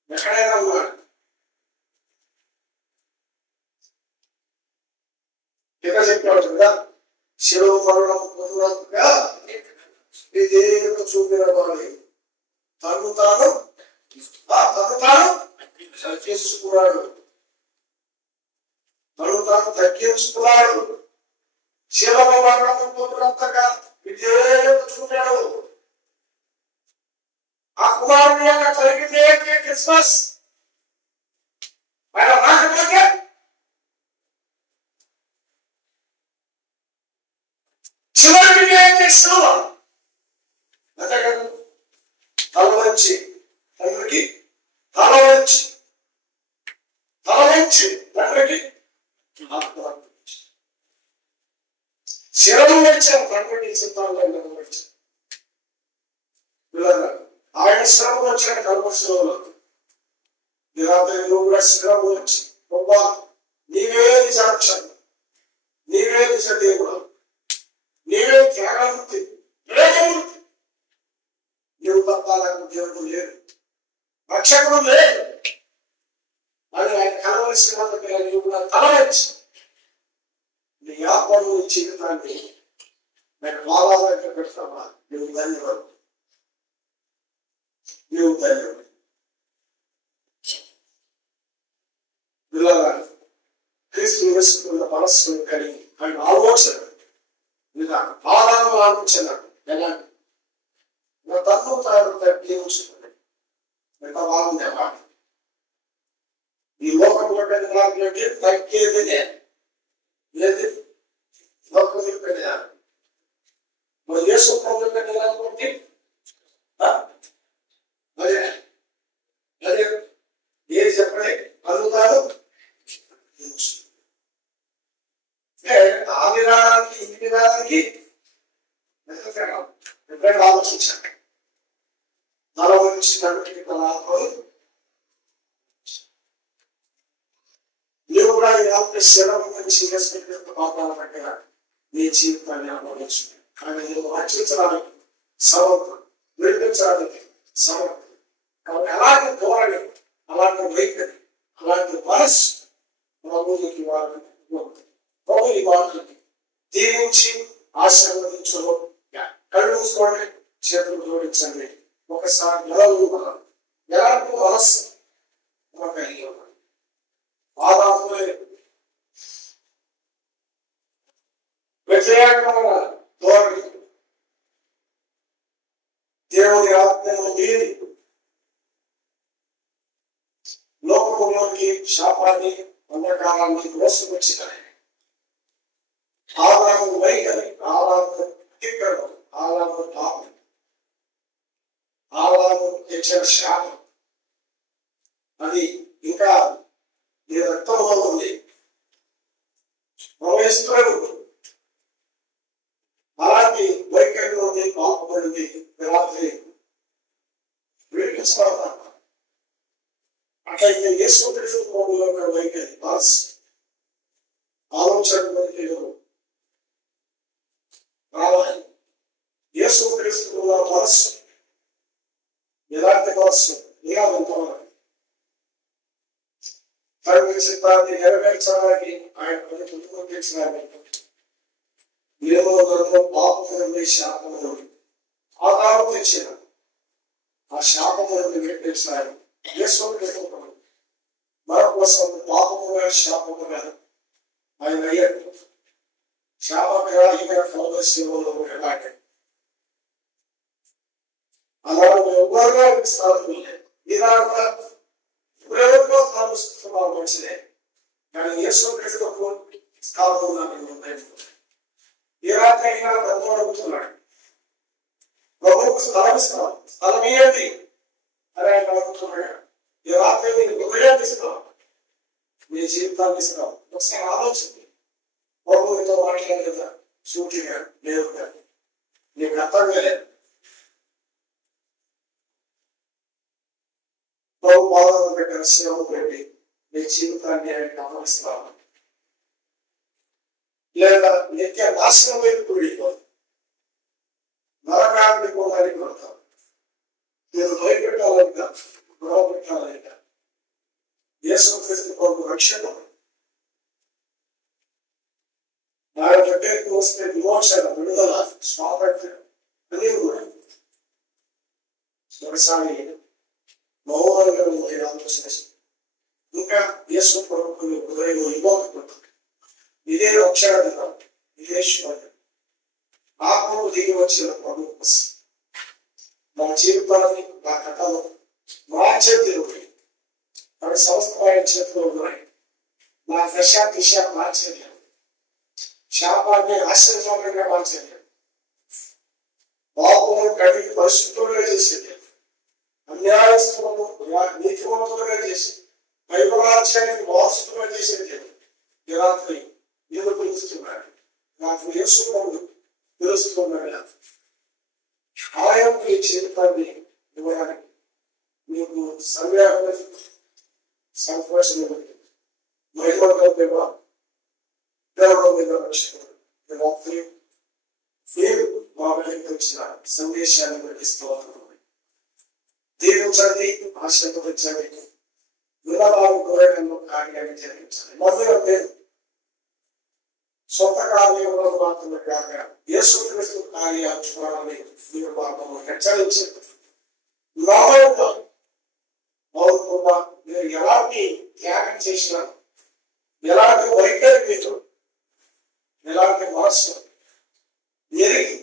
ఎక్కడైనా ఉన్నాడు. ఇక్కడ చెప్పాడు కదా, శిలువ మరణం పొందినందుగా నీ దేవుడు చూపిన వాడి తను తాను తగ్గించుకున్నాడు. తను తాను తగ్గించుకున్నాడు. శిలువ మరణం పొందినంతగా నీ దేవుడు చూపాడు. ఆ కుమారుని యొక్క కలిగితే క్రిస్మస్ ఆయన రాకపోతే చివరికి అయితే శిలువ. అంతే కదా, తల వంచి తండ్రికి, తల వంచి తండ్రికి శిరము వచ్చాను తండ్రికి చిత్తాలు వచ్చాను. ఆయన శ్రమ వచ్చాడు కల్పశిలో. రాత్రి నువ్వు కూడా శ్రమ వచ్చి గొప్ప నీవే నిజ రక్షణ, నీవే నిజ దేవుడు, నీవే త్యాగమూర్తి, ప్రేమమూర్తి. నువ్వు తప్పాలకు దేవుడు లేడు, రక్షకుడు లేదు అని ఆయన కలవలసిన నువ్వు కూడా తలవంచి నీ ఆత్మను, నీ జీవితాన్ని నేను బాగా పెడతావా? నువ్వు ధన్యవాడు, నువ్వు ధన్యవాడు. క్రీస్తు వేసుకున్న మనస్సును కలిగి ఆయన ఆలోచన విధానం, ఆదానం ఆలోచన ఎలాంటి నా తన్ను తాను తగ్గించుకుని ఎంత బాగుంది మాట. ఈ లోకంలో తగ్గేది నేను, ఏది లోకం పెట్టారు మరి యేసు ప్రభువు పెట్టాలనుకుంటే అదే అదే ఏది చెప్పండి అందుతారు. ఆ విధానానికి ఈ విధానానికి ఎప్పుడైనా ఆలోచించాలి. ఆలోచించినటువంటి నీవు కూడా ఈ శరం మంచి మాట్లాడబట్టిగా నీ జీవితాన్ని అనుభవించు. కానీ నువ్వు రక్షించడానికి సమర్థం, విడిపించడానికి సమర్థం. కాబట్టి అలాంటి ధోరణి, అలాంటి వైఖరి, అలాంటి మనస్సు ప్రభువుకి వారిని ప్రభు ఈ వాటిని దీవించి ఆశీర్వదించడం. కళ్ళు మూసుకోండి, చేతులు జోడించండి. ఒకసారి ఎలాంటి మనస్సు కలిగి ఉన్నాడు. ఆదాములే వ్యతిరేకమైన ధోరణి, దేవుని ఆజ్ఞను మీరి లోకంలోకి శాపాన్ని అంధకారాన్ని మోసకొచ్చినాయి. ఆదాము వైఖరి, ఆదాము తిక్కడం, ఆదాము పాపం, ఆదాము తెచ్చిన శాపం అది ఇంకా నీ రక్తంలో ఉంది, ప్రవహిస్తూనే ఉంది. అలాంటి వైఖరిలో పాపపడింది రాత్రి విడిపించబడతాం. అట్లయితే యేసు క్రీస్తు యొక్క వైఖరి మనసు ఆలోచన రావాలి. యేసు క్రీస్తు మనస్సు ఎలాంటి మనస్సు ఇలా ఉంటామని తండ్రి చిత్తాన్ని నెరవేర్చడానికి ఆయన పునరుద్ధరించడానికి పాపములను శాపములు ఆధారం తెచ్చిన ఆ శాపములను విడిపించారు. యేసు మన కోసం పాపముగా శాపముగా ఆయన అయ్యాడు. శాపగ్రాహిగా ఫలదశలో వెళ్ళాడు. అలా ఎవరుగా స్థాపించలే ఇదంతా ఇప్పుడెవరికో స్థాపిస్తున్నావు మంచిదే, కానీ యేసు క్రీస్తుకు స్థాపన ఈ రాత్రి అయినా ప్రభు అడుగుతున్నాడు. ప్రభువుకు స్థలమిస్తాం, స్థలం ఏంటి అని ఆయన అడుగుతున్నాడు. ఈ రాత్రి నీ హృదయాన్ని ఇస్తాం, నీ జీవితాన్ని ఇస్తాం. ఒకసారి ఆలోచించి ప్రభువుతో మాట్లాడేదా సూటిగా లేదు, కానీ నీకు అర్థంగా లేదు. ప్రభు బాధలు పెట్టిన శ్రమ పెట్టి నీ జీవితాన్ని ఆయన గమనిస్తావు, లేదా నిత్య నాశనం వైపు కూడిపోదు, నరకాన్ని పోవడానికి పడతావు. నేను భయపెట్టాలని కాదు, గొడవ పెట్టాలని కాదు. యేసు క్రీస్తు ప్రభు రక్షణ ఆయన దగ్గరికి వస్తే విమోచన, విడుదల, స్వాతంత్ర్యం అన్నీ కూడా. ఒకసారి మౌనంగా ఆలోచన ఇంకా యేసు ప్రభువుకు హృదయం ఇవ్వకపోతుంది. ఇదే రక్షణ దినం, ఇదే శుభదినం. ఆత్మకు దిగి వచ్చిన ప్రభువు కోసం నా జీవితాన్ని, నా కథలో మార్చే దేవుడు తన సంస్థమైన చేతిలో ఉన్నాయి. నా దశ దిశ మార్చే దేవుడు, శాపాన్ని ఆశీర్వాదంగా మార్చే దేవుడు, పాపమును కడిగి పరిశుద్ధంగా చేసే దేవుడు, అన్యాయస్తులను నీతివంతులుగా చేసి వైభవాచార్యాన్ని వారసులుగా చేసే దేవుడు ఈ రాత్రి నేను పిలుస్తున్నాడు. నాకు యేసు ప్రభువు పిలుస్తున్నాడు. ఆయన మీ జీవితాన్ని ఇవ్వడానికి మీకు సంవేదన, సంతోషం, మహిమగా దేవుడు మీద రక్షకుడు రాత్రి మీరు మా వెలికి వచ్చిన సందేశాన్ని గ్రహిస్తూ దీవించండి, ఆశీర్వదించండి, వినవారు కోరకంలో కార్యాన్ని జరిగించండి. మొదలు లేదు సొంత కార్యంలో మాత్రమే కాక యేసు క్రీస్తు కార్యాలు చూడాలని మీరు మాకు హెచ్చరించి మీరు ఎలాంటి త్యాగం చేసినా, ఎలాంటి వైఖరి మీరు, ఎలాంటి మనస్సు ఎరిగి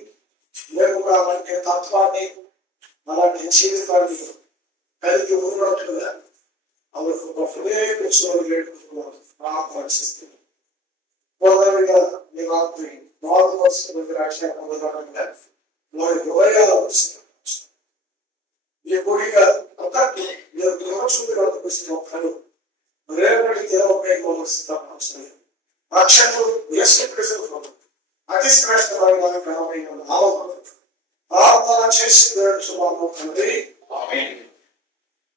మేము కూడా అలాంటి తత్వాన్ని, అలాంటి జీవితాన్ని కలిగి ఉన్నట్లుగా అవർക്ക് హృదయ కూర్చోని ప్రార్థిస్తుంది. పొందవలసినటువంటి రక్షణ పొందడానికి వారి హృదయాలు ఈ కోరిక అంతటి మీరు గృహచూపి వస్తున్నారు రేపటి దేవపై సిద్ధపరచలేదు రక్షకుడు యేసుక్రీస్తు అతి శ్రేష్టమైన ప్రార్థన చేసి వేడుచున్నాము తండ్రి. ఆమేన్.